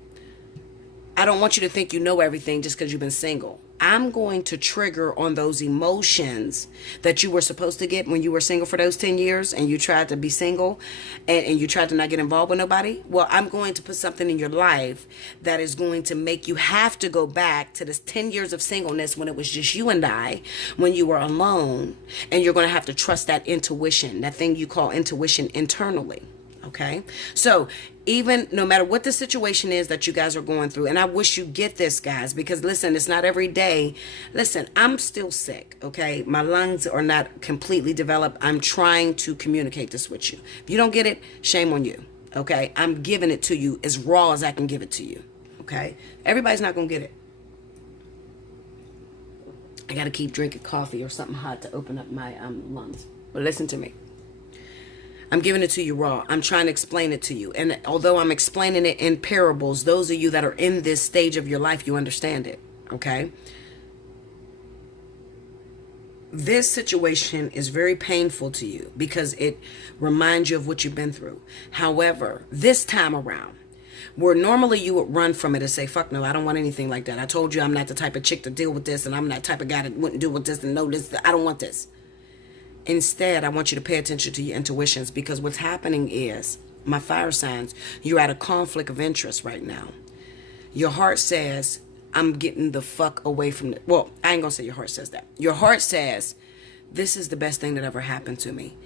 I don't want you to think you know everything just because you've been single. I'm going to trigger on those emotions that you were supposed to get when you were single for those 10 years and you tried to be single and you tried to not get involved with nobody. Well, I'm going to put something in your life that is going to make you have to go back to this 10 years of singleness when it was just you and I, when you were alone, and you're going to have to trust that intuition, that thing you call intuition internally. Okay, so even no matter what the situation is that you guys are going through, and I wish you get this, guys, because listen, it's not every day. Listen, I'm still sick. Okay, my lungs are not completely developed. I'm trying to communicate this with you. If you don't get it, shame on you. Okay, I'm giving it to you as raw as I can give it to you. Okay, everybody's not gonna get it. I gotta keep drinking coffee or something hot to open up my lungs. But listen to me. I'm giving it to you raw. I'm trying to explain it to you. And although I'm explaining it in parables, those of you that are in this stage of your life, you understand it. Okay? This situation is very painful to you because it reminds you of what you've been through. However, this time around, where normally you would run from it and say, fuck no, I don't want anything like that. I told you I'm not the type of chick to deal with this, and I'm not the type of guy that wouldn't deal with this and know this. I don't want this. Instead, I want you to pay attention to your intuitions, because what's happening is, my fire signs, you're at a conflict of interest right now. Your heart says, I'm getting the fuck away from it. Well, I ain't gonna say your heart says that. Your heart says, this is the best thing that ever happened to me.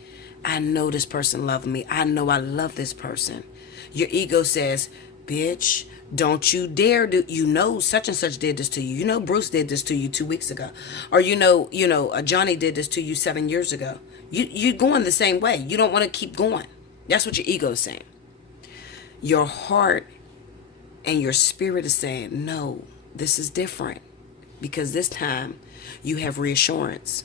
I know this person loved me. I know I love this person. Your ego says, bitch, don't you dare do, you know, such and such did this to you. You know, Bruce did this to you 2 weeks ago. Or you know, Johnny did this to you 7 years ago. You're going the same way. You don't want to keep going. That's what your ego is saying. Your heart and your spirit is saying, no, this is different. Because this time you have reassurance.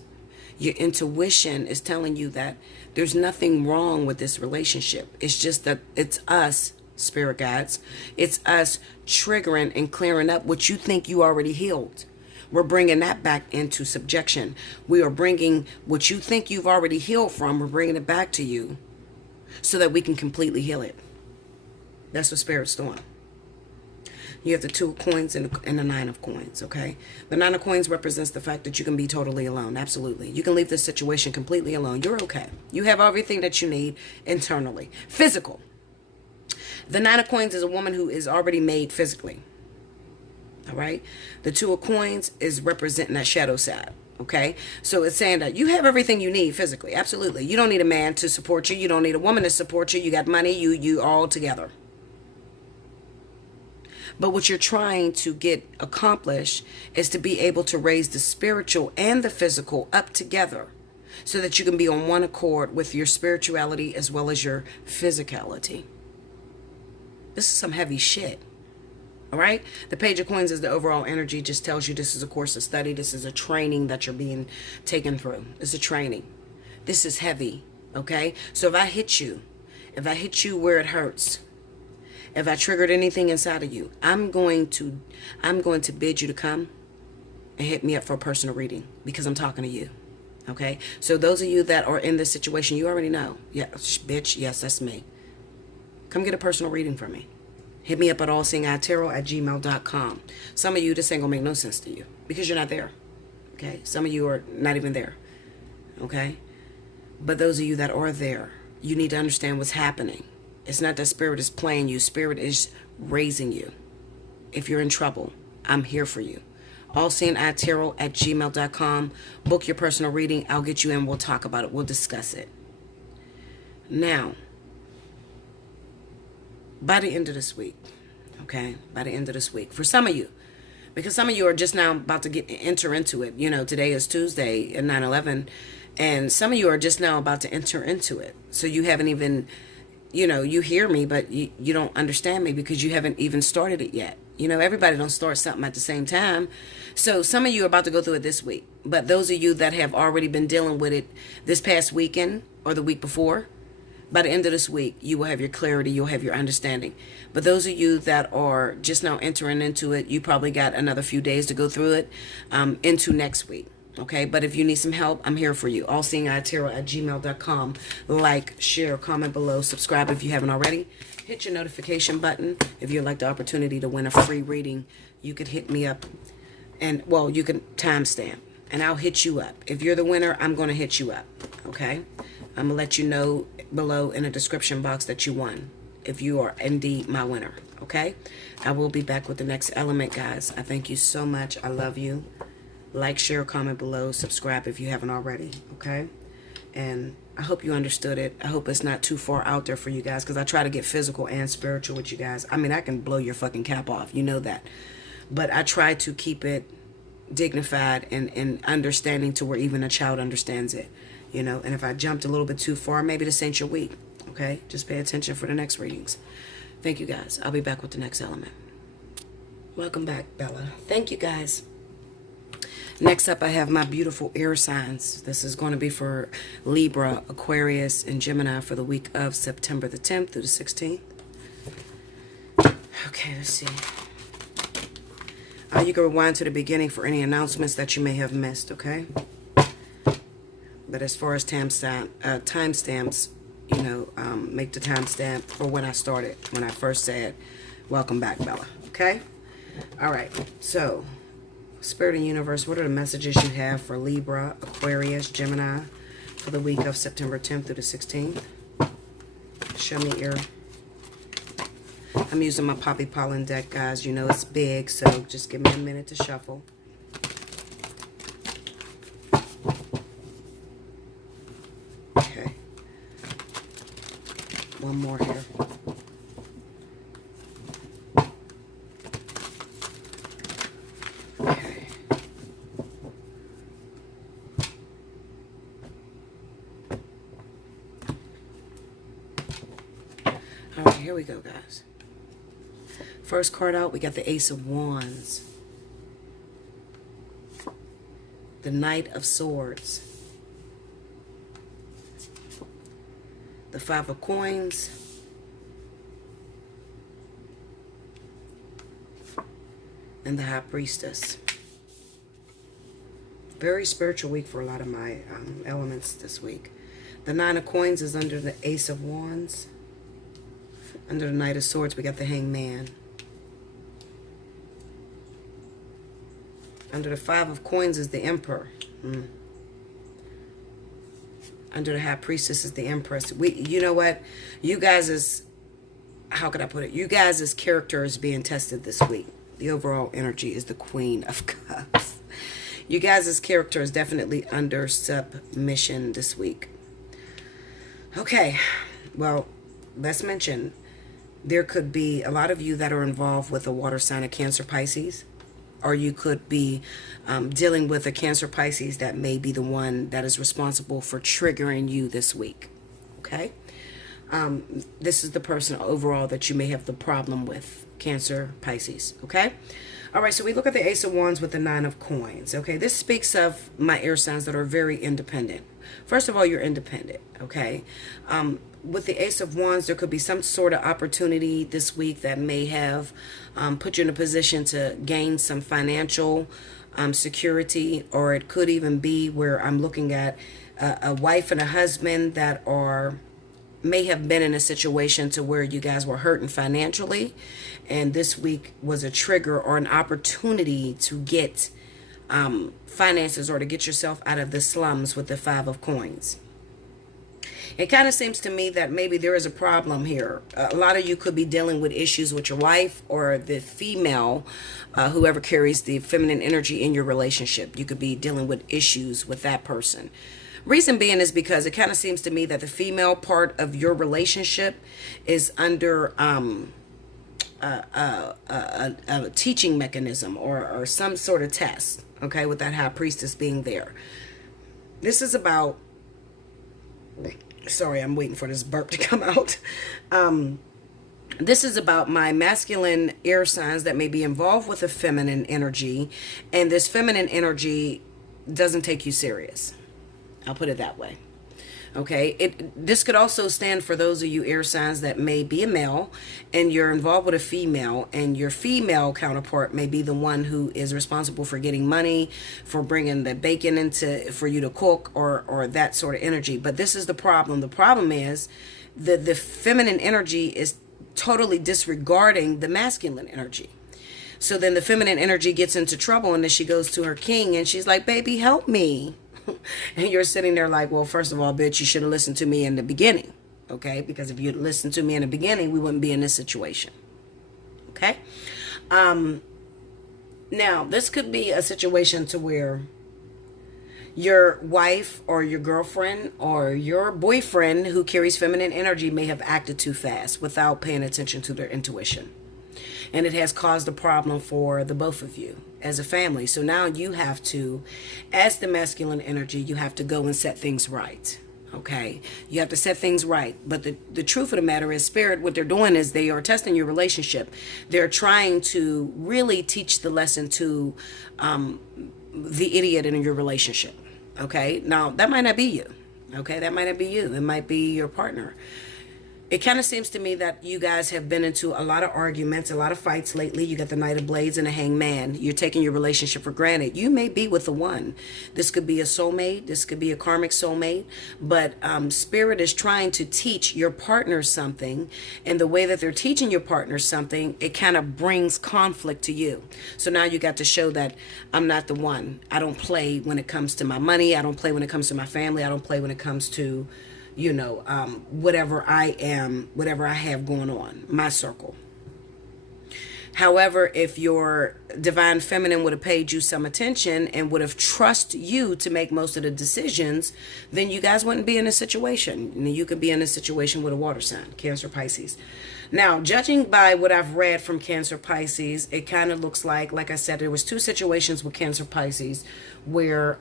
Your intuition is telling you that there's nothing wrong with this relationship. It's just that it's us, spirit guides. It's us triggering and clearing up what you think you already healed. We're bringing that back into subjection. We are bringing what you think you've already healed from, we're bringing it back to you so that we can completely heal it. That's what Spirit's doing. You have the 2 of coins and the 9 of coins, okay? The 9 of coins represents the fact that you can be totally alone. Absolutely. You can leave this situation completely alone. You're okay. You have everything that you need internally. Physical. The 9 of coins is a woman who is already made physically. All right? The 2 of coins is representing that shadow side. Okay? So it's saying that you have everything you need physically. Absolutely. You don't need a man to support you. You don't need a woman to support you. You got money. You all together. But what you're trying to get accomplished is to be able to raise the spiritual and the physical up together so that you can be on one accord with your spirituality as well as your physicality. This is some heavy shit. All right? The Page of Coins is the overall energy. Just tells you this is a course of study. This is a training that you're being taken through. It's a training. This is heavy. Okay? So if I hit you where it hurts, if I triggered anything inside of you, I'm going to bid you to come and hit me up for a personal reading because I'm talking to you. Okay? So those of you that are in this situation, you already know. Yeah, bitch, yes, that's me. Come get a personal reading from me. Hit me up at Allseeingeyetarot@gmail.com. Some of you, this ain't gonna make no sense to you because you're not there. Okay? Some of you are not even there. Okay? But those of you that are there, you need to understand what's happening. It's not that Spirit is playing you. Spirit is raising you. If you're in trouble, I'm here for you. Allseeingeyetarot@gmail.com. Book your personal reading. I'll get you in. We'll talk about it. We'll discuss it. Now, by the end of this week, okay? By the end of this week. For some of you, because some of you are just now about to enter into it. You know, today is Tuesday at 9/11. And some of you are just now about to enter into it. So you haven't even, you hear me, but you don't understand me because you haven't even started it yet. Everybody don't start something at the same time. So some of you are about to go through it this week. But those of you that have already been dealing with it this past weekend or the week before, by the end of this week, you will have your clarity, you'll have your understanding. But those of you that are just now entering into it, you probably got another few days to go through it into next week. Okay, but if you need some help, I'm here for you. Allseeingeyetarot@gmail.com. Like, share, comment below, subscribe if you haven't already. Hit your notification button. If you'd like the opportunity to win a free reading, you could hit me up. And, well, you can timestamp. And I'll hit you up. If you're the winner, I'm going to hit you up. Okay? I'm going to let you know below in the description box that you won. If you are indeed my winner. Okay? I will be back with the next element, guys. I thank you so much. I love you. Like, share, comment below. Subscribe if you haven't already. Okay? And I hope you understood it. I hope it's not too far out there for you guys, because I try to get physical and spiritual with you guys. I mean, I can blow your fucking cap off. You know that. But I try to keep it dignified and understanding to where even a child understands it. You know, and if I jumped a little bit too far, maybe this ain't your week. Okay? Just pay attention for the next readings. Thank you, guys. I'll be back with the next element. Welcome back, Bella. Thank you, guys. Next up, I have my beautiful air signs. This is going to be for Libra, Aquarius, and Gemini for the week of September the 10th through the 16th. Okay, let's see. You can rewind to the beginning for any announcements that you may have missed, okay? But as far as timestamps, you know, make the timestamp for when I started, when I first said, welcome back, Bella, okay? All right, so... Spirit and Universe, what are the messages you have for Libra, Aquarius, Gemini for the week of September 10th through the 16th? Show me your... I'm using my Poppy Pollen deck, guys. You know it's big, so just give me a minute to shuffle. Okay. One more here. Here we go, guys. First card out, we got the Ace of Wands. The Knight of Swords. The Five of Coins. And the High Priestess. Very spiritual week for a lot of my elements this week. The Nine of Coins is under the Ace of Wands. Under the Knight of Swords, we got the Hangman. Under the Five of Coins is the Emperor. Under the High Priestess is the Empress. You know what? You guys is, how could I put it? You guys' character is being tested this week. The overall energy is the Queen of Cups. You guys' character is definitely under submission this week. Okay. Well, let's mention... There could be a lot of you that are involved with a water sign of Cancer, Pisces, or you could be dealing with a Cancer, Pisces that may be the one that is responsible for triggering you this week. Okay? This is the person overall that you may have the problem with, Cancer, Pisces. Okay? All right, so we look at the Ace of Wands with the Nine of Coins. Okay, this speaks of my air signs that are very independent. First of all, you're independent. Okay? With the Ace of Wands, there could be some sort of opportunity this week that may have put you in a position to gain some financial security, or it could even be where I'm looking at a wife and a husband that may have been in a situation to where you guys were hurting financially, and this week was a trigger or an opportunity to get finances or to get yourself out of the slums with the Five of Coins. It kind of seems to me that maybe there is a problem here. A lot of you could be dealing with issues with your wife or the female, whoever carries the feminine energy in your relationship. You could be dealing with issues with that person. Reason being is because it kind of seems to me that the female part of your relationship is under a teaching mechanism or some sort of test, okay, with that High Priestess being there. This is about... Sorry, I'm waiting for this burp to come out. This is about my masculine air signs that may be involved with a feminine energy, and this feminine energy doesn't take you serious. I'll put it that way. Okay, this could also stand for those of you air signs that may be a male and you're involved with a female, and your female counterpart may be the one who is responsible for getting money, for bringing the bacon for you to cook, or that sort of energy. But this is the problem. The problem is that the feminine energy is totally disregarding the masculine energy. So then the feminine energy gets into trouble, and then she goes to her king and she's like, baby, help me. And you're sitting there like, well, first of all, bitch, you should have listened to me in the beginning. Okay? Because if you'd listened to me in the beginning, we wouldn't be in this situation. Okay? Now, this could be a situation to where Your wife or your girlfriend or your boyfriend who carries feminine energy may have acted too fast without paying attention to their intuition. And it has caused a problem for the both of you as a family. So now you have to, as the masculine energy, you have to go and set things right. Okay, you have to set things right. But the truth of the matter is, Spirit, what they're doing is they are testing your relationship. They're trying to really teach the lesson to the idiot in your relationship. Okay, now that might not be you. Okay, that might not be you. It might be your partner. It kind of seems to me that you guys have been into a lot of arguments, a lot of fights lately. You got the Knight of Blades and a Hangman. You're taking your relationship for granted. You may be with the one. This could be a soulmate. This could be a karmic soulmate. But Spirit is trying to teach your partner something. And the way that they're teaching your partner something, it kind of brings conflict to you. So now you got to show that I'm not the one. I don't play when it comes to my money. I don't play when it comes to my family. I don't play when it comes to whatever I am, whatever I have going on, my circle. However, if your divine feminine would have paid you some attention and would have trusted you to make most of the decisions, then you guys wouldn't be in a situation. And you could be in a situation with a water sign, Cancer, Pisces. Now, judging by what I've read from Cancer, Pisces, it kind of looks like I said, there was two situations with Cancer, Pisces where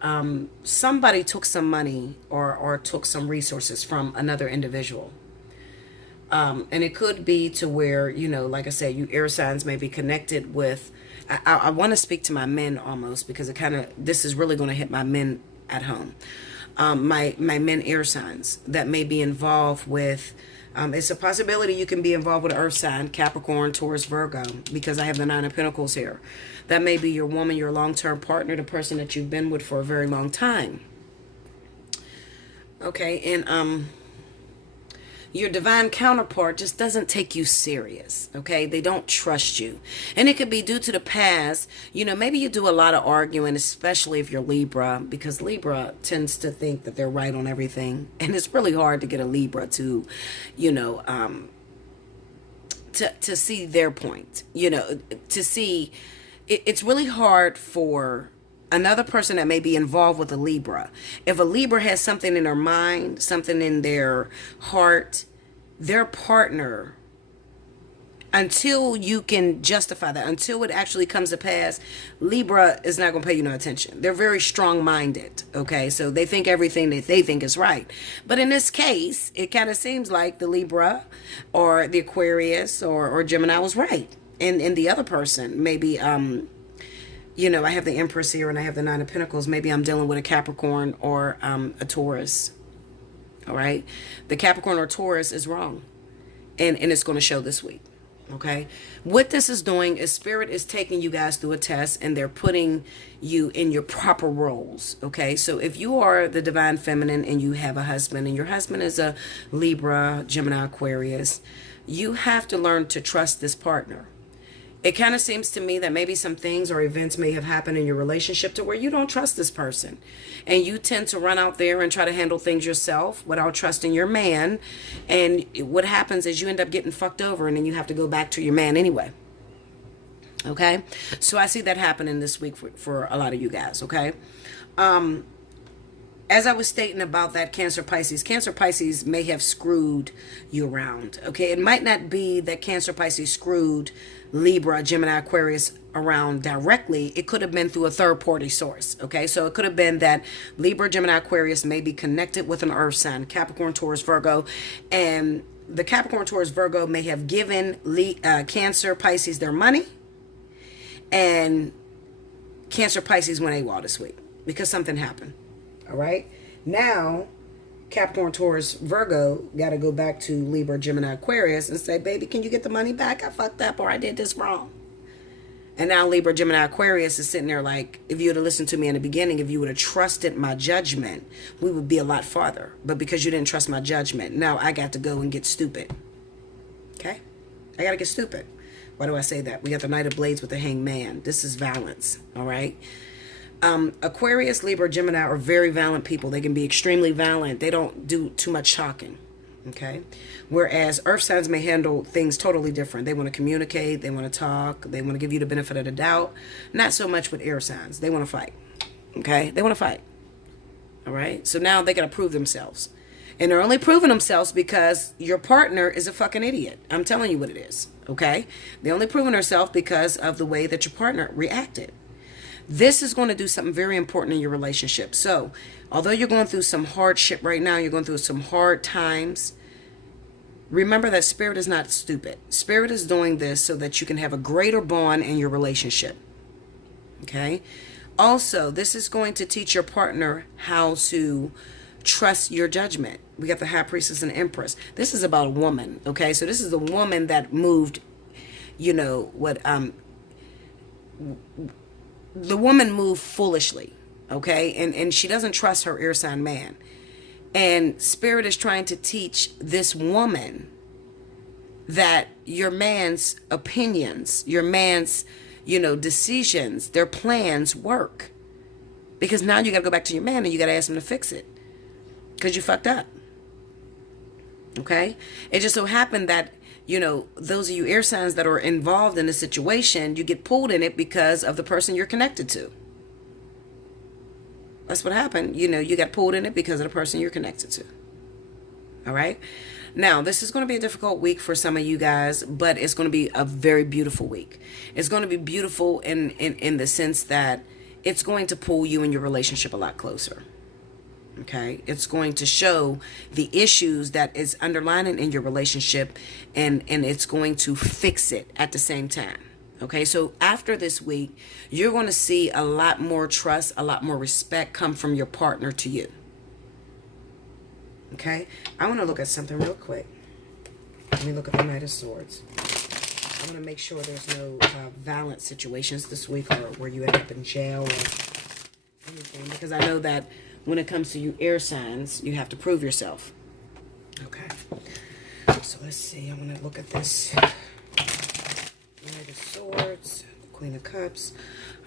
somebody took some money or took some resources from another individual. And it could be to where, like I said, you air signs may be connected with, I want to speak to my men almost, because this is really going to hit my men at home. My men air signs that may be involved with, it's a possibility you can be involved with an earth sign, Capricorn, Taurus, Virgo, because I have the Nine of Pentacles here. That may be your woman, your long-term partner, the person that you've been with for a very long time. Okay, and your divine counterpart just doesn't take you serious, okay? They don't trust you. And it could be due to the past. Maybe you do a lot of arguing, especially if you're Libra, because Libra tends to think that they're right on everything. And it's really hard to get a Libra to, to see their point, to see. It's really hard for another person that may be involved with a Libra. If a Libra has something in their mind, something in their heart, their partner, until you can justify that, until it actually comes to pass, Libra is not going to pay you no attention. They're very strong-minded, okay? So they think everything that they think is right. But in this case, it kind of seems like the Libra or the Aquarius or Gemini was right. And the other person, maybe, I have the Empress here and I have the Nine of Pentacles. Maybe I'm dealing with a Capricorn or a Taurus. All right. The Capricorn or Taurus is wrong. And it's going to show this week. Okay. What this is doing is Spirit is taking you guys through a test and they're putting you in your proper roles. Okay. So if you are the divine feminine and you have a husband and your husband is a Libra, Gemini, Aquarius, you have to learn to trust this partner. It kind of seems to me that maybe some things or events may have happened in your relationship to where you don't trust this person. And you tend to run out there and try to handle things yourself without trusting your man. And what happens is you end up getting fucked over and then you have to go back to your man anyway. Okay? So I see that happening this week for a lot of you guys. Okay? As I was stating about that Cancer Pisces may have screwed you around. Okay? It might not be that Cancer Pisces screwed Libra, Gemini, Aquarius around directly. It could have been through a third party source. Okay, so it could have been that Libra, Gemini, Aquarius may be connected with an earth sign, Capricorn, Taurus, Virgo, and the Capricorn, Taurus, Virgo may have given Cancer, Pisces their money, and Cancer, Pisces went AWOL this week because something happened. All right, now Capricorn, Taurus, Virgo got to go back to Libra, Gemini, Aquarius and say, baby, can you get the money back? I fucked up or I did this wrong. And now Libra, Gemini, Aquarius is sitting there like, if you would have listened to me in the beginning, if you would have trusted my judgment, we would be a lot farther. But because you didn't trust my judgment, now I got to go and get stupid. Okay? I got to get stupid. Why do I say that? We got the Knight of Blades with the Hangman. This is balance. All right? Aquarius, Libra, Gemini are very violent people. They can be extremely violent. They don't do too much talking. Okay. Whereas earth signs may handle things totally different. They want to communicate. They want to talk. They want to give you the benefit of the doubt. Not so much with air signs. They want to fight. Okay. They want to fight. All right. So now they got to prove themselves. And they're only proving themselves because your partner is a fucking idiot. I'm telling you what it is. Okay. They're only proving herself because of the way that your partner reacted. This is going to do something very important in your relationship. So although you're going through some hardship right now, you're going through some hard times, remember that Spirit is not stupid. Spirit is doing this so that you can have a greater bond in your relationship. Okay. Also, this is going to teach your partner how to trust your judgment. We got the High Priestess and Empress. This is about a woman. Okay. So this is a woman that moved, the woman moved foolishly. Okay. And she doesn't trust her air sign man. And Spirit is trying to teach this woman that your man's opinions, your man's, decisions, their plans work. Because now you got to go back to your man and you got to ask him to fix it. Because you fucked up. Okay? It just so happened that, those of you air signs that are involved in the situation, you get pulled in it because of the person you're connected to. That's what happened. You got pulled in it because of the person you're connected to. All right. Now, this is going to be a difficult week for some of you guys, but it's going to be a very beautiful week. It's going to be beautiful in the sense that it's going to pull you and your relationship a lot closer. Okay. It's going to show the issues that is underlining in your relationship, and it's going to fix it at the same time. Okay, so after this week, you're going to see a lot more trust, a lot more respect come from your partner to you. Okay, I want to look at something real quick. Let me look at the Knight of Swords. I want to make sure there's no violent situations this week, or where you end up in jail or anything. Because I know that when it comes to you air signs, you have to prove yourself. Okay, so let's see. I'm going to look at this. Knight of Swords, Queen of Cups.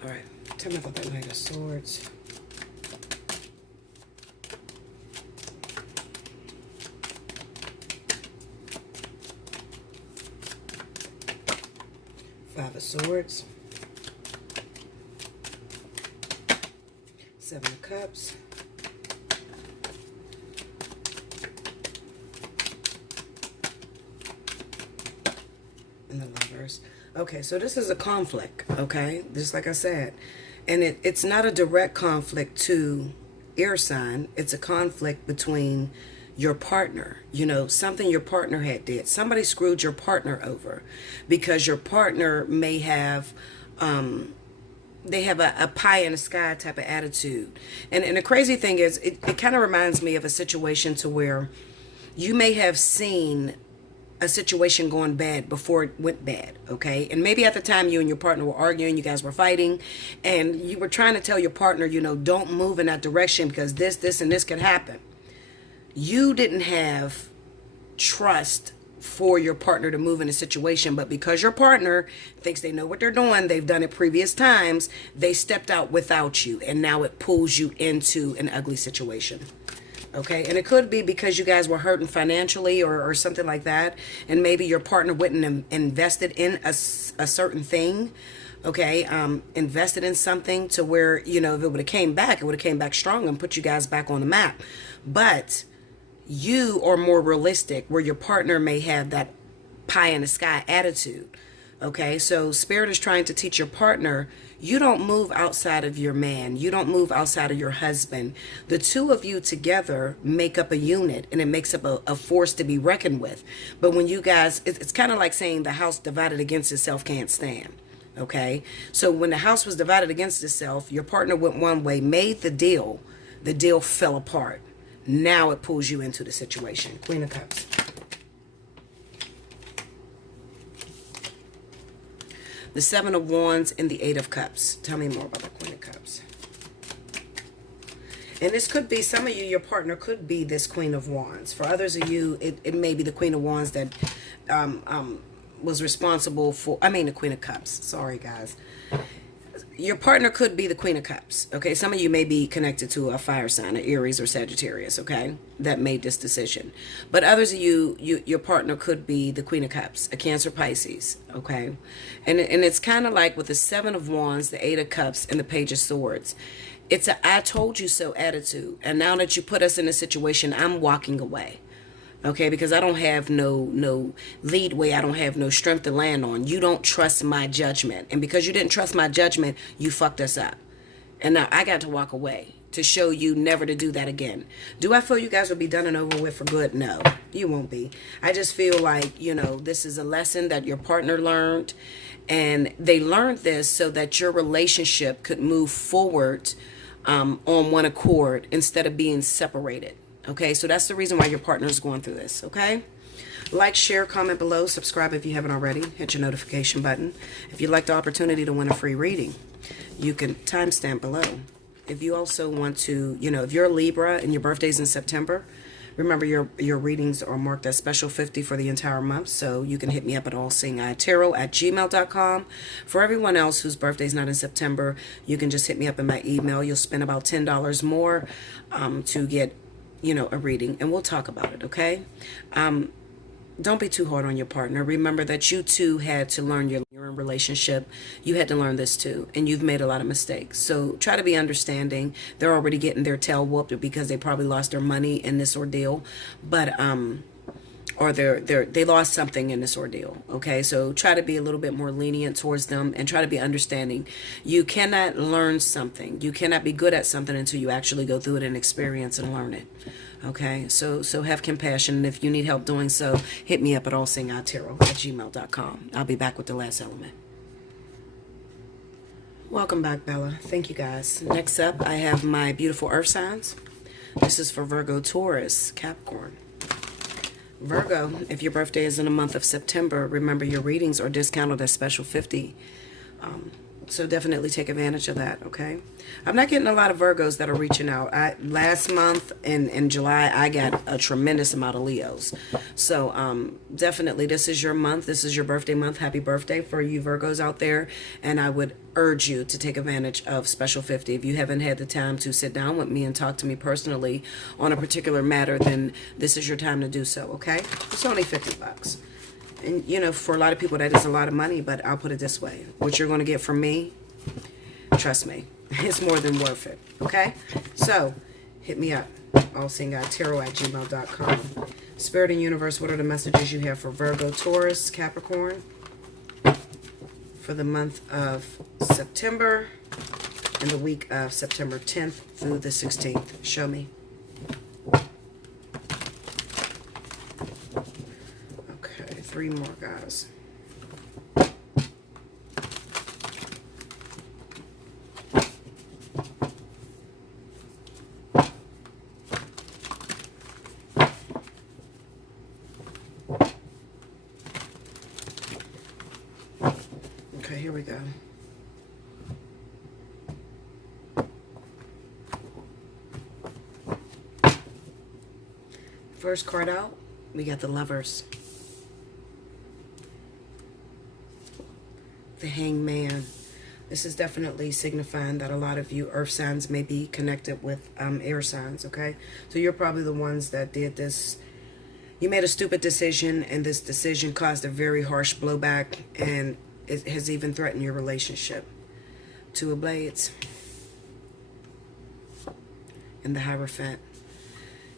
All right, tell me about that Knight of Swords. Five of Swords. Seven of Cups. And the Lovers. Okay, so this is a conflict, okay? Just like I said. And it's not a direct conflict to air sign. It's a conflict between your partner. Something your partner had did. Somebody screwed your partner over because your partner may have, they have a pie in the sky type of attitude. And the crazy thing is, it kind of reminds me of a situation to where you may have seen a situation going bad before it went bad, okay? And maybe at the time you and your partner were arguing, you guys were fighting, and you were trying to tell your partner, don't move in that direction because this, and this could happen. You didn't have trust for your partner to move in a situation, but because your partner thinks they know what they're doing, they've done it previous times, they stepped out without you, and now it pulls you into an ugly situation. Okay, and it could be because you guys were hurting financially or something like that, and maybe your partner wouldn't have invested in a certain thing, okay, invested in something to where, if it would have came back, it would have came back strong and put you guys back on the map. But you are more realistic, where your partner may have that pie in the sky attitude. Okay, so Spirit is trying to teach your partner, you don't move outside of your man. You don't move outside of your husband. The two of you together make up a unit, and it makes up a force to be reckoned with. But when you guys, it's kind of like saying the house divided against itself can't stand. Okay, so when the house was divided against itself, your partner went one way, made the deal fell apart. Now it pulls you into the situation. Queen of Cups. The Seven of Wands and the Eight of Cups. Tell me more about the Queen of Cups. And this could be, some of you, your partner could be this Queen of Wands. For others of you, it may be the Queen of Wands that was responsible for, the Queen of Cups. Sorry, guys. Your partner could be the Queen of Cups, okay? Some of you may be connected to a fire sign, an Aries or Sagittarius, okay, that made this decision. But others of you, your partner could be the Queen of Cups, a Cancer, Pisces, okay? And it's kind of like with the Seven of Wands, the Eight of Cups, and the Page of Swords. It's a I told you so attitude. And now that you put us in a situation, I'm walking away. Okay, because I don't have no leadway. I don't have no strength to land on. You don't trust my judgment. And because you didn't trust my judgment, you fucked us up. And now I got to walk away to show you never to do that again. Do I feel you guys will be done and over with for good? No, you won't be. I just feel like, this is a lesson that your partner learned. And they learned this so that your relationship could move forward on one accord instead of being separated. Okay, so that's the reason why your partner is going through this, okay? Like, share, comment below, subscribe if you haven't already. Hit your notification button. If you'd like the opportunity to win a free reading, you can timestamp below. If you also want to, if you're a Libra and your birthday's in September, remember your readings are marked as special 50 for the entire month, so you can hit me up at allseeingeyetarot@gmail.com. For everyone else whose birthday's not in September, you can just hit me up in my email. You'll spend about $10 more to get a reading, and we'll talk about it, okay? Don't be too hard on your partner. Remember that you too had to learn you're in relationship. You had to learn this too, and you've made a lot of mistakes. So try to be understanding. They're already getting their tail whooped because they probably lost their money in this ordeal, but or they lost something in this ordeal. Okay, so try to be a little bit more lenient towards them and try to be understanding. You cannot learn something. You cannot be good at something until you actually go through it and experience and learn it. Okay, so have compassion, and if you need help doing so, hit me up at allseeingeyetarot@gmail.com. I'll be back with the last element. Welcome back, Bella. Thank you, guys. Next up, I have my beautiful earth signs. This is for Virgo, Taurus, Capricorn. Virgo, if your birthday is in the month of September, remember your readings are discounted at special 50. So definitely take advantage of that, okay? I'm not getting a lot of Virgos that are reaching out. Last month in July, I got a tremendous amount of Leos. So definitely this is your month. This is your birthday month. Happy birthday for you Virgos out there. And I would urge you to take advantage of special 50. If you haven't had the time to sit down with me and talk to me personally on a particular matter, then this is your time to do so, okay? It's only $50. And, for a lot of people, that is a lot of money, but I'll put it this way. What you're going to get from me, trust me, it's more than worth it, okay? So, hit me up, allseeingeyetarot@gmail.com. Spirit and Universe, what are the messages you have for Virgo, Taurus, Capricorn for the month of September and the week of September 10th through the 16th? Show me. Three more, guys. Okay, here we go. First card out, we got the Lovers. The Hangman. This is definitely signifying that a lot of you earth signs may be connected with air signs, okay? So you're probably the ones that did this. You made a stupid decision, and this decision caused a very harsh blowback, and it has even threatened your relationship. Two of Blades and the Hierophant.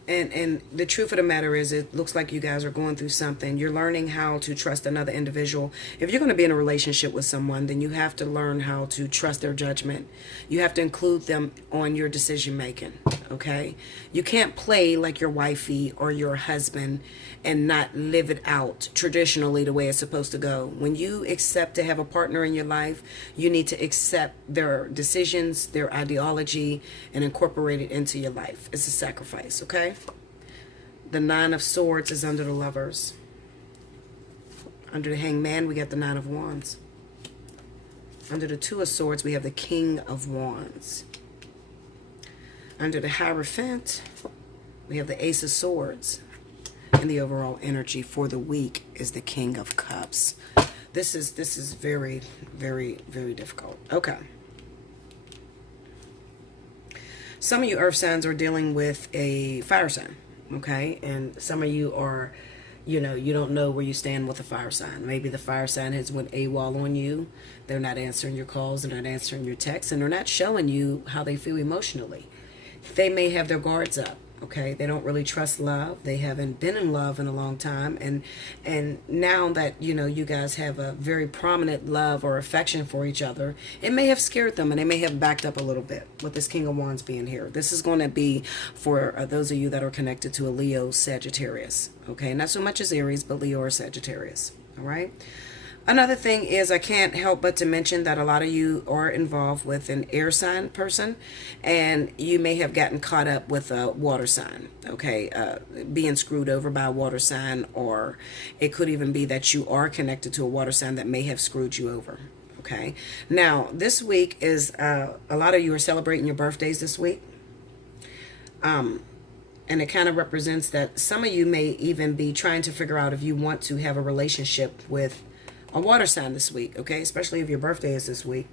And the truth of the matter is, it looks like you guys are going through something. You're learning how to trust another individual. If you're going to be in a relationship with someone, then you have to learn how to trust their judgment. You have to include them on your decision making, okay? You can't play like your wifey or your husband and not live it out traditionally the way it's supposed to go. When you accept to have a partner in your life, you need to accept their decisions, their ideology, and incorporate it into your life. It's a sacrifice, okay? The Nine of Swords is under the Lovers. Under the Hangman, we got the Nine of Wands. Under the Two of Swords, we have the King of Wands. Under the Hierophant, we have the Ace of Swords. And the overall energy for the week is the King of Cups. This is very, very, very difficult. Okay. Some of you earth signs are dealing with a fire sign, okay? And some of you are, you don't know where you stand with the fire sign. Maybe the fire sign has went AWOL on you. They're not answering your calls, they're not answering your texts, and they're not showing you how they feel emotionally. They may have their guards up. Okay, they don't really trust love. They haven't been in love in a long time, and now that you guys have a very prominent love or affection for each other, it may have scared them, and they may have backed up a little bit with this King of Wands being here. This is going to be for those of you that are connected to a Leo, Sagittarius. Okay, not so much as Aries, but Leo or Sagittarius. All right. Another thing is, I can't help but to mention that a lot of you are involved with an air sign person, and you may have gotten caught up with a water sign, okay, being screwed over by a water sign, or it could even be that you are connected to a water sign that may have screwed you over, okay. Now, this week is, a lot of you are celebrating your birthdays this week, and it kind of represents that some of you may even be trying to figure out if you want to have a relationship with a water sign this week, okay? Especially if your birthday is this week.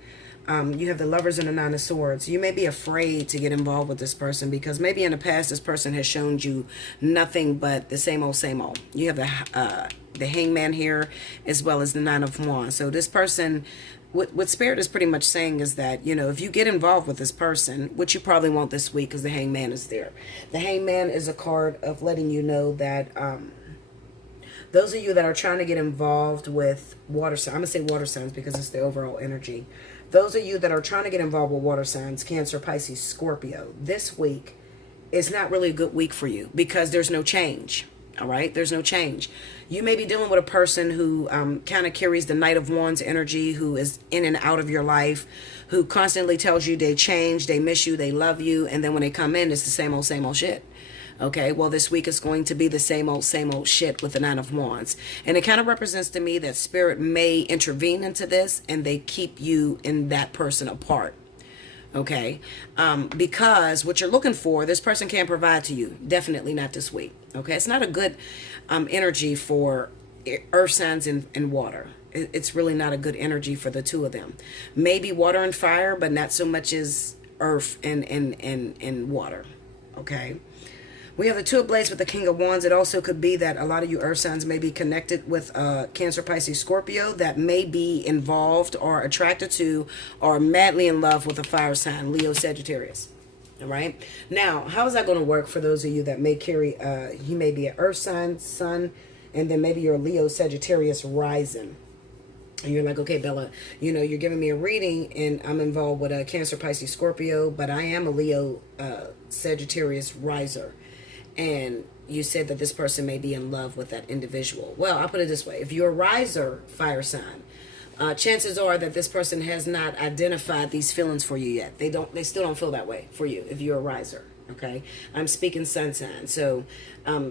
You have the Lovers and the Nine of Swords. You may be afraid to get involved with this person because maybe in the past this person has shown you nothing but the same old, same old. You have the Hangman here as well as the Nine of Wands. So this person, what Spirit is pretty much saying is that, if you get involved with this person, which you probably won't this week because the Hangman is there. The Hangman is a card of letting you know that those of you that are trying to get involved with water signs, I'm going to say water signs because it's the overall energy. Those of you that are trying to get involved with water signs, Cancer, Pisces, Scorpio, this week is not really a good week for you because there's no change. All right? There's no change. You may be dealing with a person who kind of carries the Knight of Wands energy, who is in and out of your life, who constantly tells you they change, they miss you, they love you, and then when they come in, it's the same old shit. Okay, well, this week is going to be the same old shit with the Nine of Wands. And it kind of represents to me that Spirit may intervene into this and they keep you and that person apart. Okay, because what you're looking for, this person can't provide to you. Definitely not this week. Okay, it's not a good energy for earth signs and water. It's really not a good energy for the two of them. Maybe water and fire, but not so much as earth and water. Okay. We have the Two of Blades with the King of Wands. It also could be that a lot of you earth signs may be connected with Cancer, Pisces, Scorpio that may be involved or attracted to or madly in love with a fire sign, Leo, Sagittarius. All right. Now, how is that going to work for those of you that may carry, you may be an earth sign, sun, and then maybe you're a Leo, Sagittarius rising. And you're like, okay, Bella, you're giving me a reading and I'm involved with a Cancer, Pisces, Scorpio, but I am a Leo, Sagittarius riser. And you said that this person may be in love with that individual. Well, I'll put it this way. If you're a riser fire sign, chances are that this person has not identified these feelings for you yet. They still don't feel that way for you if you're a riser. Okay. I'm speaking sun sign. So,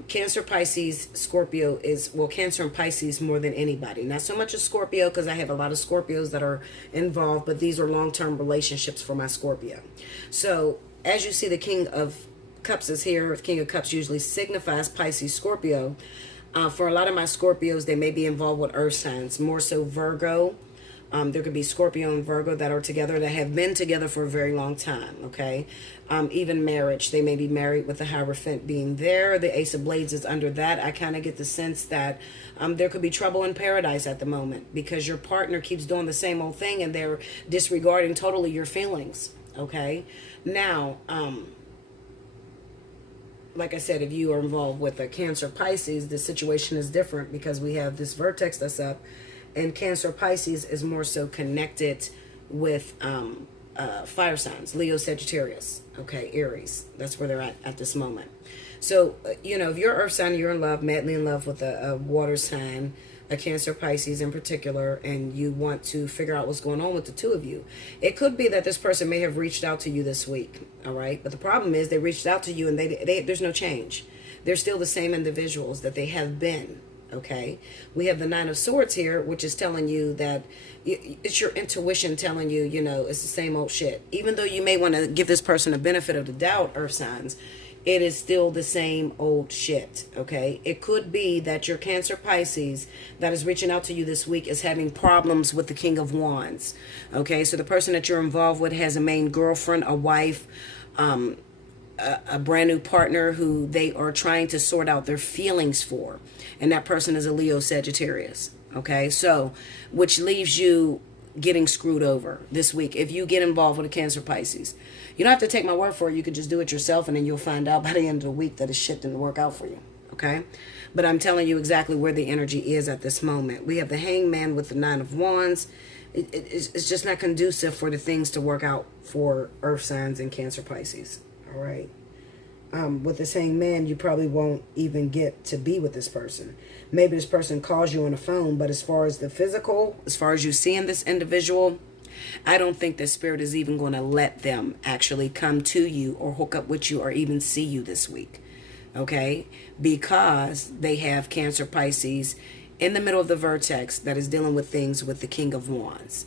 Cancer, Pisces, Scorpio is, well, Cancer and Pisces more than anybody. Not so much a Scorpio because I have a lot of Scorpios that are involved, but these are long-term relationships for my Scorpio. So as you see, the King of Cups is here. King of Cups usually signifies Pisces, Scorpio. For a lot of my Scorpios, they may be involved with earth signs, more so Virgo. There could be Scorpio and Virgo that are together, that have been together for a very long time, okay? Even marriage, they may be married with the Hierophant being there. The Ace of Blades is under that. I kind of get the sense that there could be trouble in paradise at the moment because your partner keeps doing the same old thing and they're disregarding totally your feelings, okay? Now, like I said, if you are involved with a Cancer, Pisces, the situation is different because we have this vertex that's up, and Cancer, Pisces is more so connected with fire signs, Leo, Sagittarius, okay, Aries. That's where they're at this moment. So, if you're earth sign, you're in love, madly in love with a water sign, a Cancer, Pisces in particular, and you want to figure out what's going on with the two of you. It could be that this person may have reached out to you this week, all right? But the problem is they reached out to you and there's no change. They're still the same individuals that they have been, okay? We have the Nine of Swords here, which is telling you that it's your intuition telling you, it's the same old shit. Even though you may want to give this person a benefit of the doubt, earth signs, it is still the same old shit, okay? It could be that your Cancer, Pisces that is reaching out to you this week is having problems with the King of Wands, okay? So the person that you're involved with has a main girlfriend, a wife, a brand new partner who they are trying to sort out their feelings for. And that person is a Leo Sagittarius. Okay, so which leaves you getting screwed over this week if you get involved with a Cancer Pisces. You don't have to take my word for it. You could just do it yourself, and then you'll find out by the end of the week that it's shit didn't work out for you. Okay, but I'm telling you exactly where the energy is at this moment. We have the Hangman with the Nine of Wands. It's just not conducive for the things to work out for Earth signs and Cancer Pisces. All right. With this Hangman, you probably won't even get to be with this person. Maybe this person calls you on the phone, but as far as the physical, as far as you seeing this individual, I don't think the spirit is even going to let them actually come to you or hook up with you or even see you this week. Okay? Because they have Cancer Pisces in the middle of the vertex that is dealing with things with the King of Wands.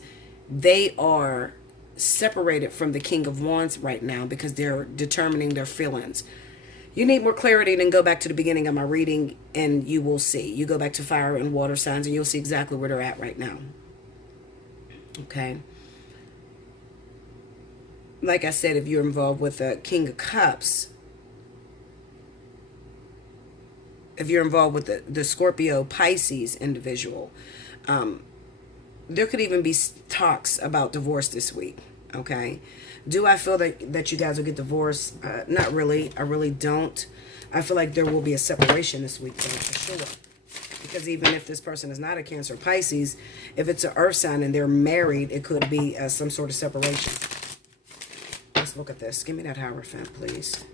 They are separated from the King of Wands right now because they're determining their feelings. You need more clarity, then go back to the beginning of my reading and you will see. You go back to fire and water signs and you'll see exactly where they're at right now. Okay. Like I said, if you're involved with a King of Cups, if you're involved with the Scorpio Pisces individual, there could even be talks about divorce this week. Okay. Do I feel that you guys will get divorced? Not really. I really don't. I feel like there will be a separation this week for sure. Because even if this person is not a Cancer Pisces, if it's an Earth sign and they're married, it could be some sort of separation. Let's look at this. Give me that Hierophant, please.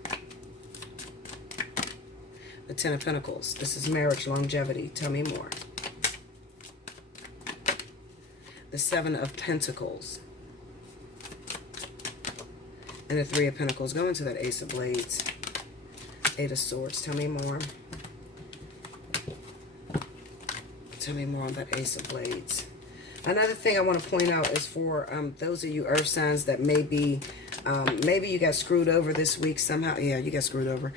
The Ten of Pentacles. This is marriage, longevity. Tell me more. The Seven of Pentacles. And the Three of Pentacles. Go into that Ace of Blades. Eight of Swords. Tell me more. Tell me more on that Ace of Blades. Another thing I want to point out is for those of you Earth signs that maybe you got screwed over this week somehow. Yeah, you got screwed over.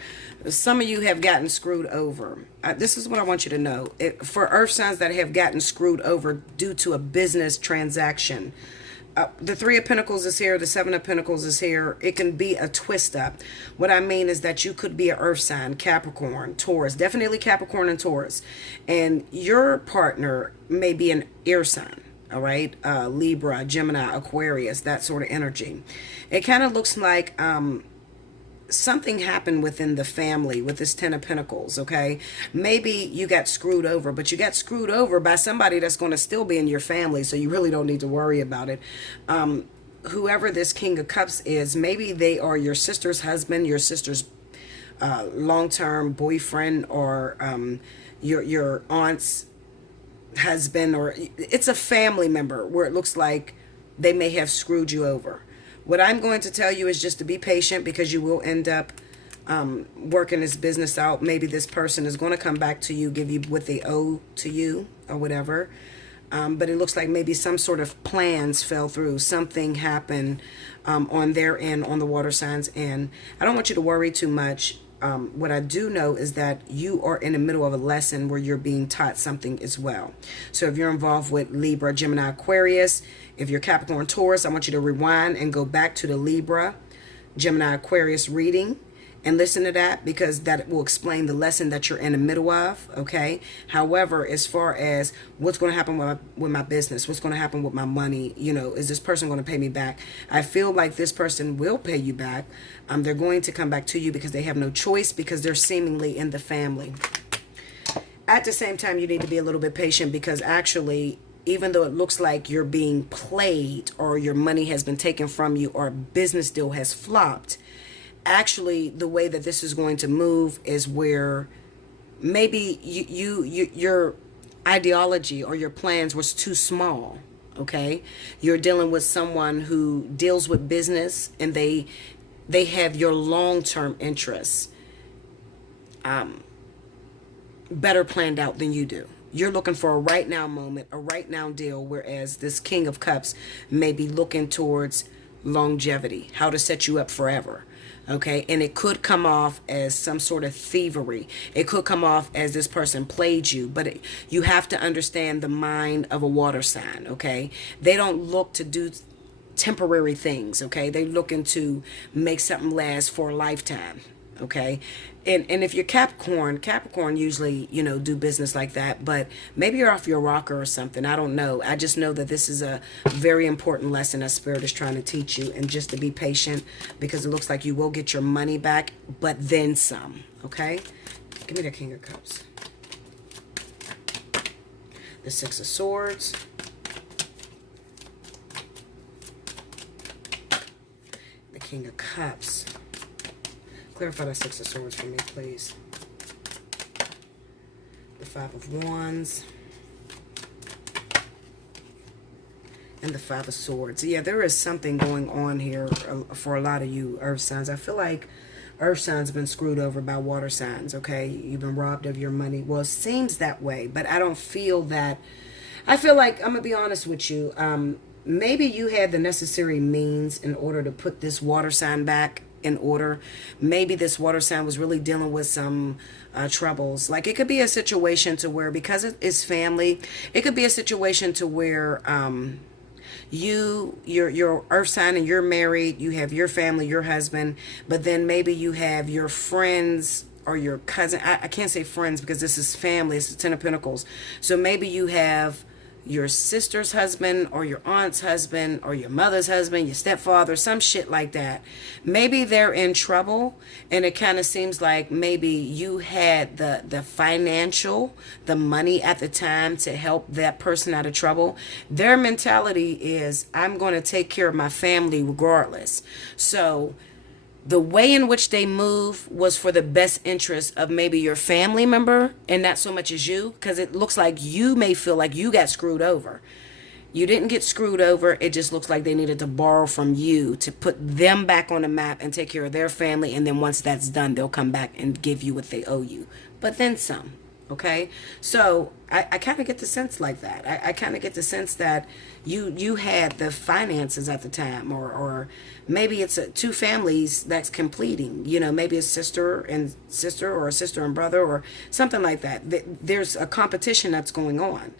Some of you have gotten screwed over. This is what I want you to know. For Earth signs that have gotten screwed over due to a business transaction, the Three of Pentacles is here. The Seven of Pentacles is here. It can be a twist up. What I mean is that you could be an Earth sign, Capricorn, Taurus, definitely Capricorn and Taurus. And your partner may be an air sign, all right? Libra, Gemini, Aquarius, that sort of energy. It kind of looks like something happened within the family with this Ten of Pentacles, okay? Maybe you got screwed over, but you got screwed over by somebody that's going to still be in your family, so you really don't need to worry about it. Whoever this King of Cups is, maybe they are your sister's husband, your sister's long-term boyfriend, or your aunt's husband, or it's a family member where it looks like they may have screwed you over. What I'm going to tell you is just to be patient, because you will end up working this business out. Maybe this person is going to come back to you, give you what they owe to you or whatever. But it looks like maybe some sort of plans fell through. Something happened on their end, on the water signs end. I don't want you to worry too much. What I do know is that you are in the middle of a lesson where you're being taught something as well. So if you're involved with Libra, Gemini, Aquarius, if you're Capricorn, Taurus, I want you to rewind and go back to the Libra, Gemini, Aquarius reading and listen to that, because that will explain the lesson that you're in the middle of, okay? However, as far as what's going to happen with my business, what's going to happen with my money, you know, is this person going to pay me back? I feel like this person will pay you back. They're going to come back to you because they have no choice, because they're seemingly in the family. At the same time, you need to be a little bit patient, because actually, even though it looks like you're being played or your money has been taken from you or a business deal has flopped, actually the way that this is going to move is where maybe your ideology or your plans was too small, okay? You're dealing with someone who deals with business, and they have your long-term interests better planned out than you do. You're looking for a right now moment, a right now deal, whereas this King of Cups may be looking towards longevity, how to set you up forever. Okay, and it could come off as some sort of thievery. It could come off as this person played you, but you have to understand the mind of a water sign, okay? They don't look to temporary things, okay? They're looking to make something last for a lifetime, okay? And if you're Capricorn usually, you know, do business like that, but maybe you're off your rocker or something. I don't know. I just know that this is a very important lesson that Spirit is trying to teach you, and just to be patient, because it looks like you will get your money back, but then some, okay? Give me the King of Cups. The Six of Swords. The King of Cups. Clarify the Six of Swords for me, please. The Five of Wands. And the Five of Swords. Yeah, there is something going on here for a lot of you earth signs. I feel like earth signs have been screwed over by water signs, okay? You've been robbed of your money. Well, it seems that way, but I don't feel that. I feel like, I'm going to be honest with you, maybe you had the necessary means in order to put this water sign back in order. Maybe this water sign was really dealing with some troubles. Like, it could be a situation to where, because it is family, it could be a situation to where your earth sign and you're married, you have your family, your husband, but then maybe you have your friends or your cousin. I can't say friends because this is family, it's the Ten of Pentacles. So maybe you have your sister's husband or your aunt's husband or your mother's husband, your stepfather, some shit like that. Maybe they're in trouble, and it kind of seems like maybe you had the financial, the money at the time to help that person out of trouble. Their mentality is, I'm going to take care of my family regardless. So the way in which they move was for the best interest of maybe your family member and not so much as you, because it looks like you may feel like you got screwed over. You didn't get screwed over. It just looks like they needed to borrow from you to put them back on the map and take care of their family. And then once that's done, they'll come back and give you what they owe you. But then some. Okay, so I kind of get the sense like that. I kind of get the sense that you had the finances at the time, or maybe it's two families that's completing. You know, maybe it's sister and sister, or a sister and brother, or something like that. There's a competition that's going on,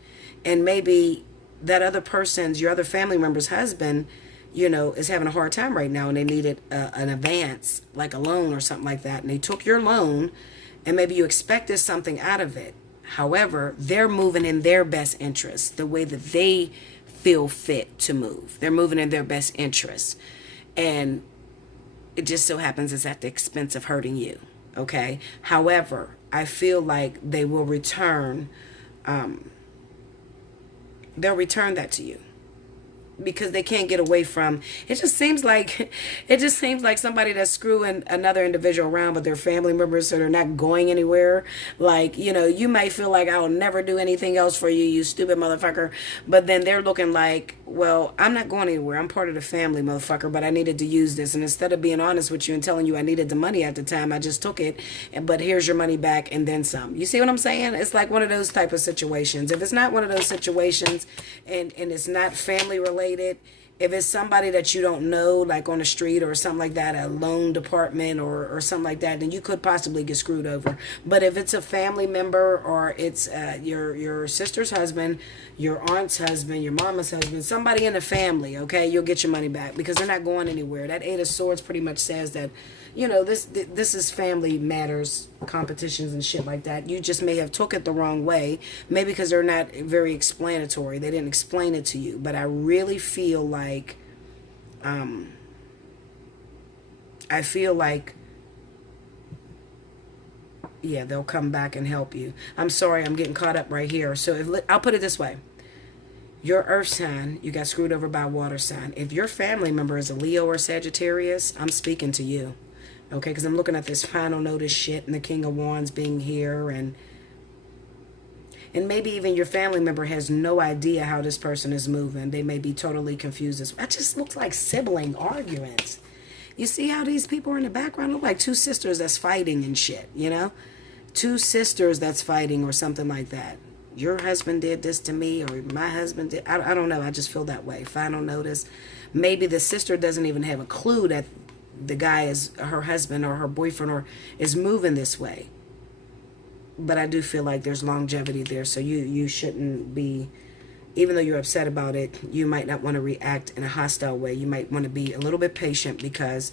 and maybe that other person's, your other family member's husband, you know, is having a hard time right now, and they needed an advance, like a loan or something like that, and they took your loan. And maybe you expected something out of it. However, they're moving in their best interest, the way that they feel fit to move. They're moving in their best interest. And it just so happens it's at the expense of hurting you. Okay? However, I feel like they will return, they'll return that to you. Because they can't get away from it. Just seems like somebody that's screwing another individual around, but they're family members, so they're not going anywhere. Like, you know, you might feel like, I'll never do anything else for you, you stupid motherfucker, but then they're looking like, well, I'm not going anywhere, I'm part of the family, motherfucker, but I needed to use this. And instead of being honest with you and telling you I needed the money at the time, I just took it, but here's your money back and then some. You see what I'm saying? It's like one of those type of situations. If it's not one of those situations, and it's not family related, if it's somebody that you don't know, like on the street or something like that, a loan department or something like that, then you could possibly get screwed over. But if it's a family member, or it's your sister's husband, your aunt's husband, your mama's husband, somebody in the family, okay, you'll get your money back because they're not going anywhere. That Eight of Swords pretty much says that, you know, this is family matters, competitions and shit like that. You just may have took it the wrong way, maybe because they're not very explanatory. They didn't explain it to you. But I really feel like, yeah, they'll come back and help you. I'm sorry, I'm getting caught up right here. So I'll put it this way. Your earth sign, you got screwed over by a water sign. If your family member is a Leo or Sagittarius, I'm speaking to you. Okay, because I'm looking at this final notice shit and the King of Wands being here, and maybe even your family member has no idea how this person is moving. They may be totally confused. That just looks like sibling arguments. You see how these people are in the background look like two sisters that's fighting and shit, you know? Two sisters that's fighting or something like that. Your husband did this to me, or my husband did. I don't know. I just feel that way. Final notice. Maybe the sister doesn't even have a clue that the guy is her husband or her boyfriend or is moving this way. But I do feel like there's longevity there, so you shouldn't be even though you're upset about it, you might not want to react in a hostile way. You might want to be a little bit patient, because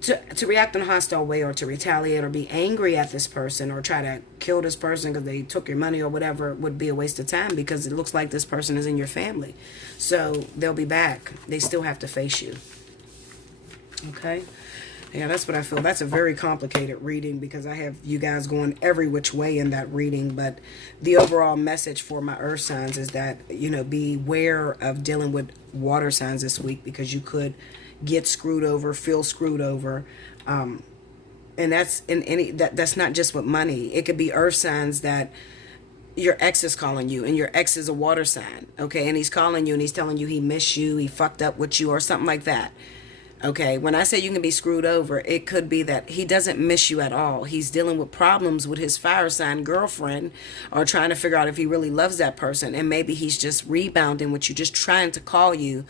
to react in a hostile way, or to retaliate, or be angry at this person, or try to kill this person because they took your money or whatever, would be a waste of time, because it looks like this person is in your family. So they'll be back. They still have to face you. Okay? Yeah, that's what I feel. That's a very complicated reading, because I have you guys going every which way in that reading. But the overall message for my earth signs is that, you know, beware of dealing with water signs this week, because you could get screwed over, feel screwed over. And that's in any, that's not just with money. It could be earth signs that your ex is calling you, and your ex is a water sign, okay? And he's calling you, and he's telling you he missed you, he fucked up with you, or something like that. Okay, when I say you can be screwed over, it could be that he doesn't miss you at all. He's dealing with problems with his fire sign girlfriend, or trying to figure out if he really loves that person. And maybe he's just rebounding with you, just trying to call you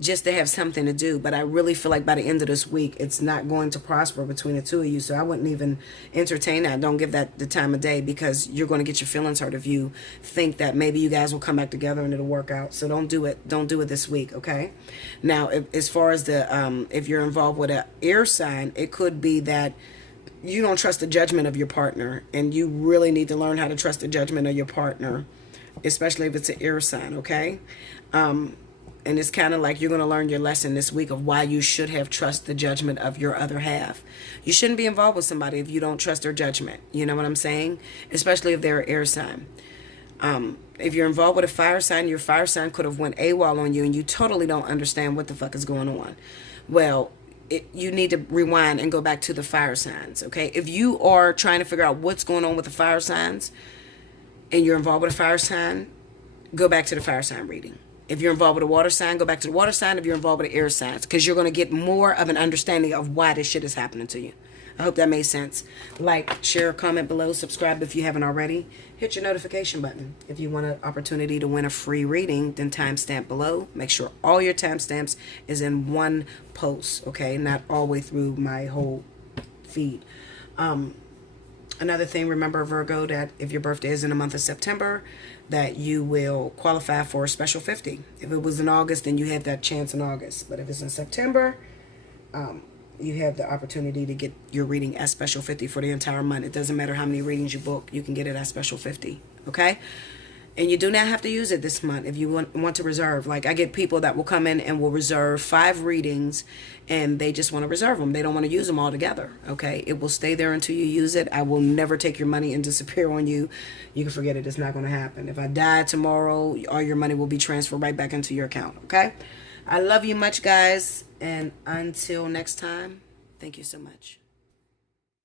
just to have something to do. But I really feel like by the end of this week, it's not going to prosper between the two of you. So I wouldn't even entertain that. Don't give that the time of day, because you're going to get your feelings hurt if you think that maybe you guys will come back together and it'll work out. So don't do it. Don't do it this week, okay? Now, as far as the if you're involved with an air sign, it could be that you don't trust the judgment of your partner, and you really need to learn how to trust the judgment of your partner, especially if it's an air sign, okay? And it's kind of like you're going to learn your lesson this week of why you should have trust the judgment of your other half. You shouldn't be involved with somebody if you don't trust their judgment. You know what I'm saying? Especially if they're an air sign. If you're involved with a fire sign, your fire sign could have went AWOL on you, and you totally don't understand what the fuck is going on. Well, you need to rewind and go back to the fire signs, okay? If you are trying to figure out what's going on with the fire signs, and you're involved with a fire sign, go back to the fire sign reading. If you're involved with a water sign, go back to the water sign. If you're involved with the air signs, because you're going to get more of an understanding of why this shit is happening to you. I hope that made sense. Like, share, comment below, subscribe if you haven't already. Hit your notification button. If you want an opportunity to win a free reading, then timestamp below. Make sure all your timestamps is in one post, okay? Not all the way through my whole feed. Another thing, remember, Virgo, that if your birthday is in the month of September, that you will qualify for a special 50. If it was in August, then you have that chance in August. But if it's in September, you have the opportunity to get your reading as special 50 for the entire month. It doesn't matter how many readings you book, you can get it as special 50, okay? And you do not have to use it this month if you want to reserve. Like, I get people that will come in and will reserve 5 readings, and they just want to reserve them. They don't want to use them all together, okay? It will stay there until you use it. I will never take your money and disappear on you. You can forget it. It's not going to happen. If I die tomorrow, all your money will be transferred right back into your account, okay? I love you much, guys. And until next time, thank you so much.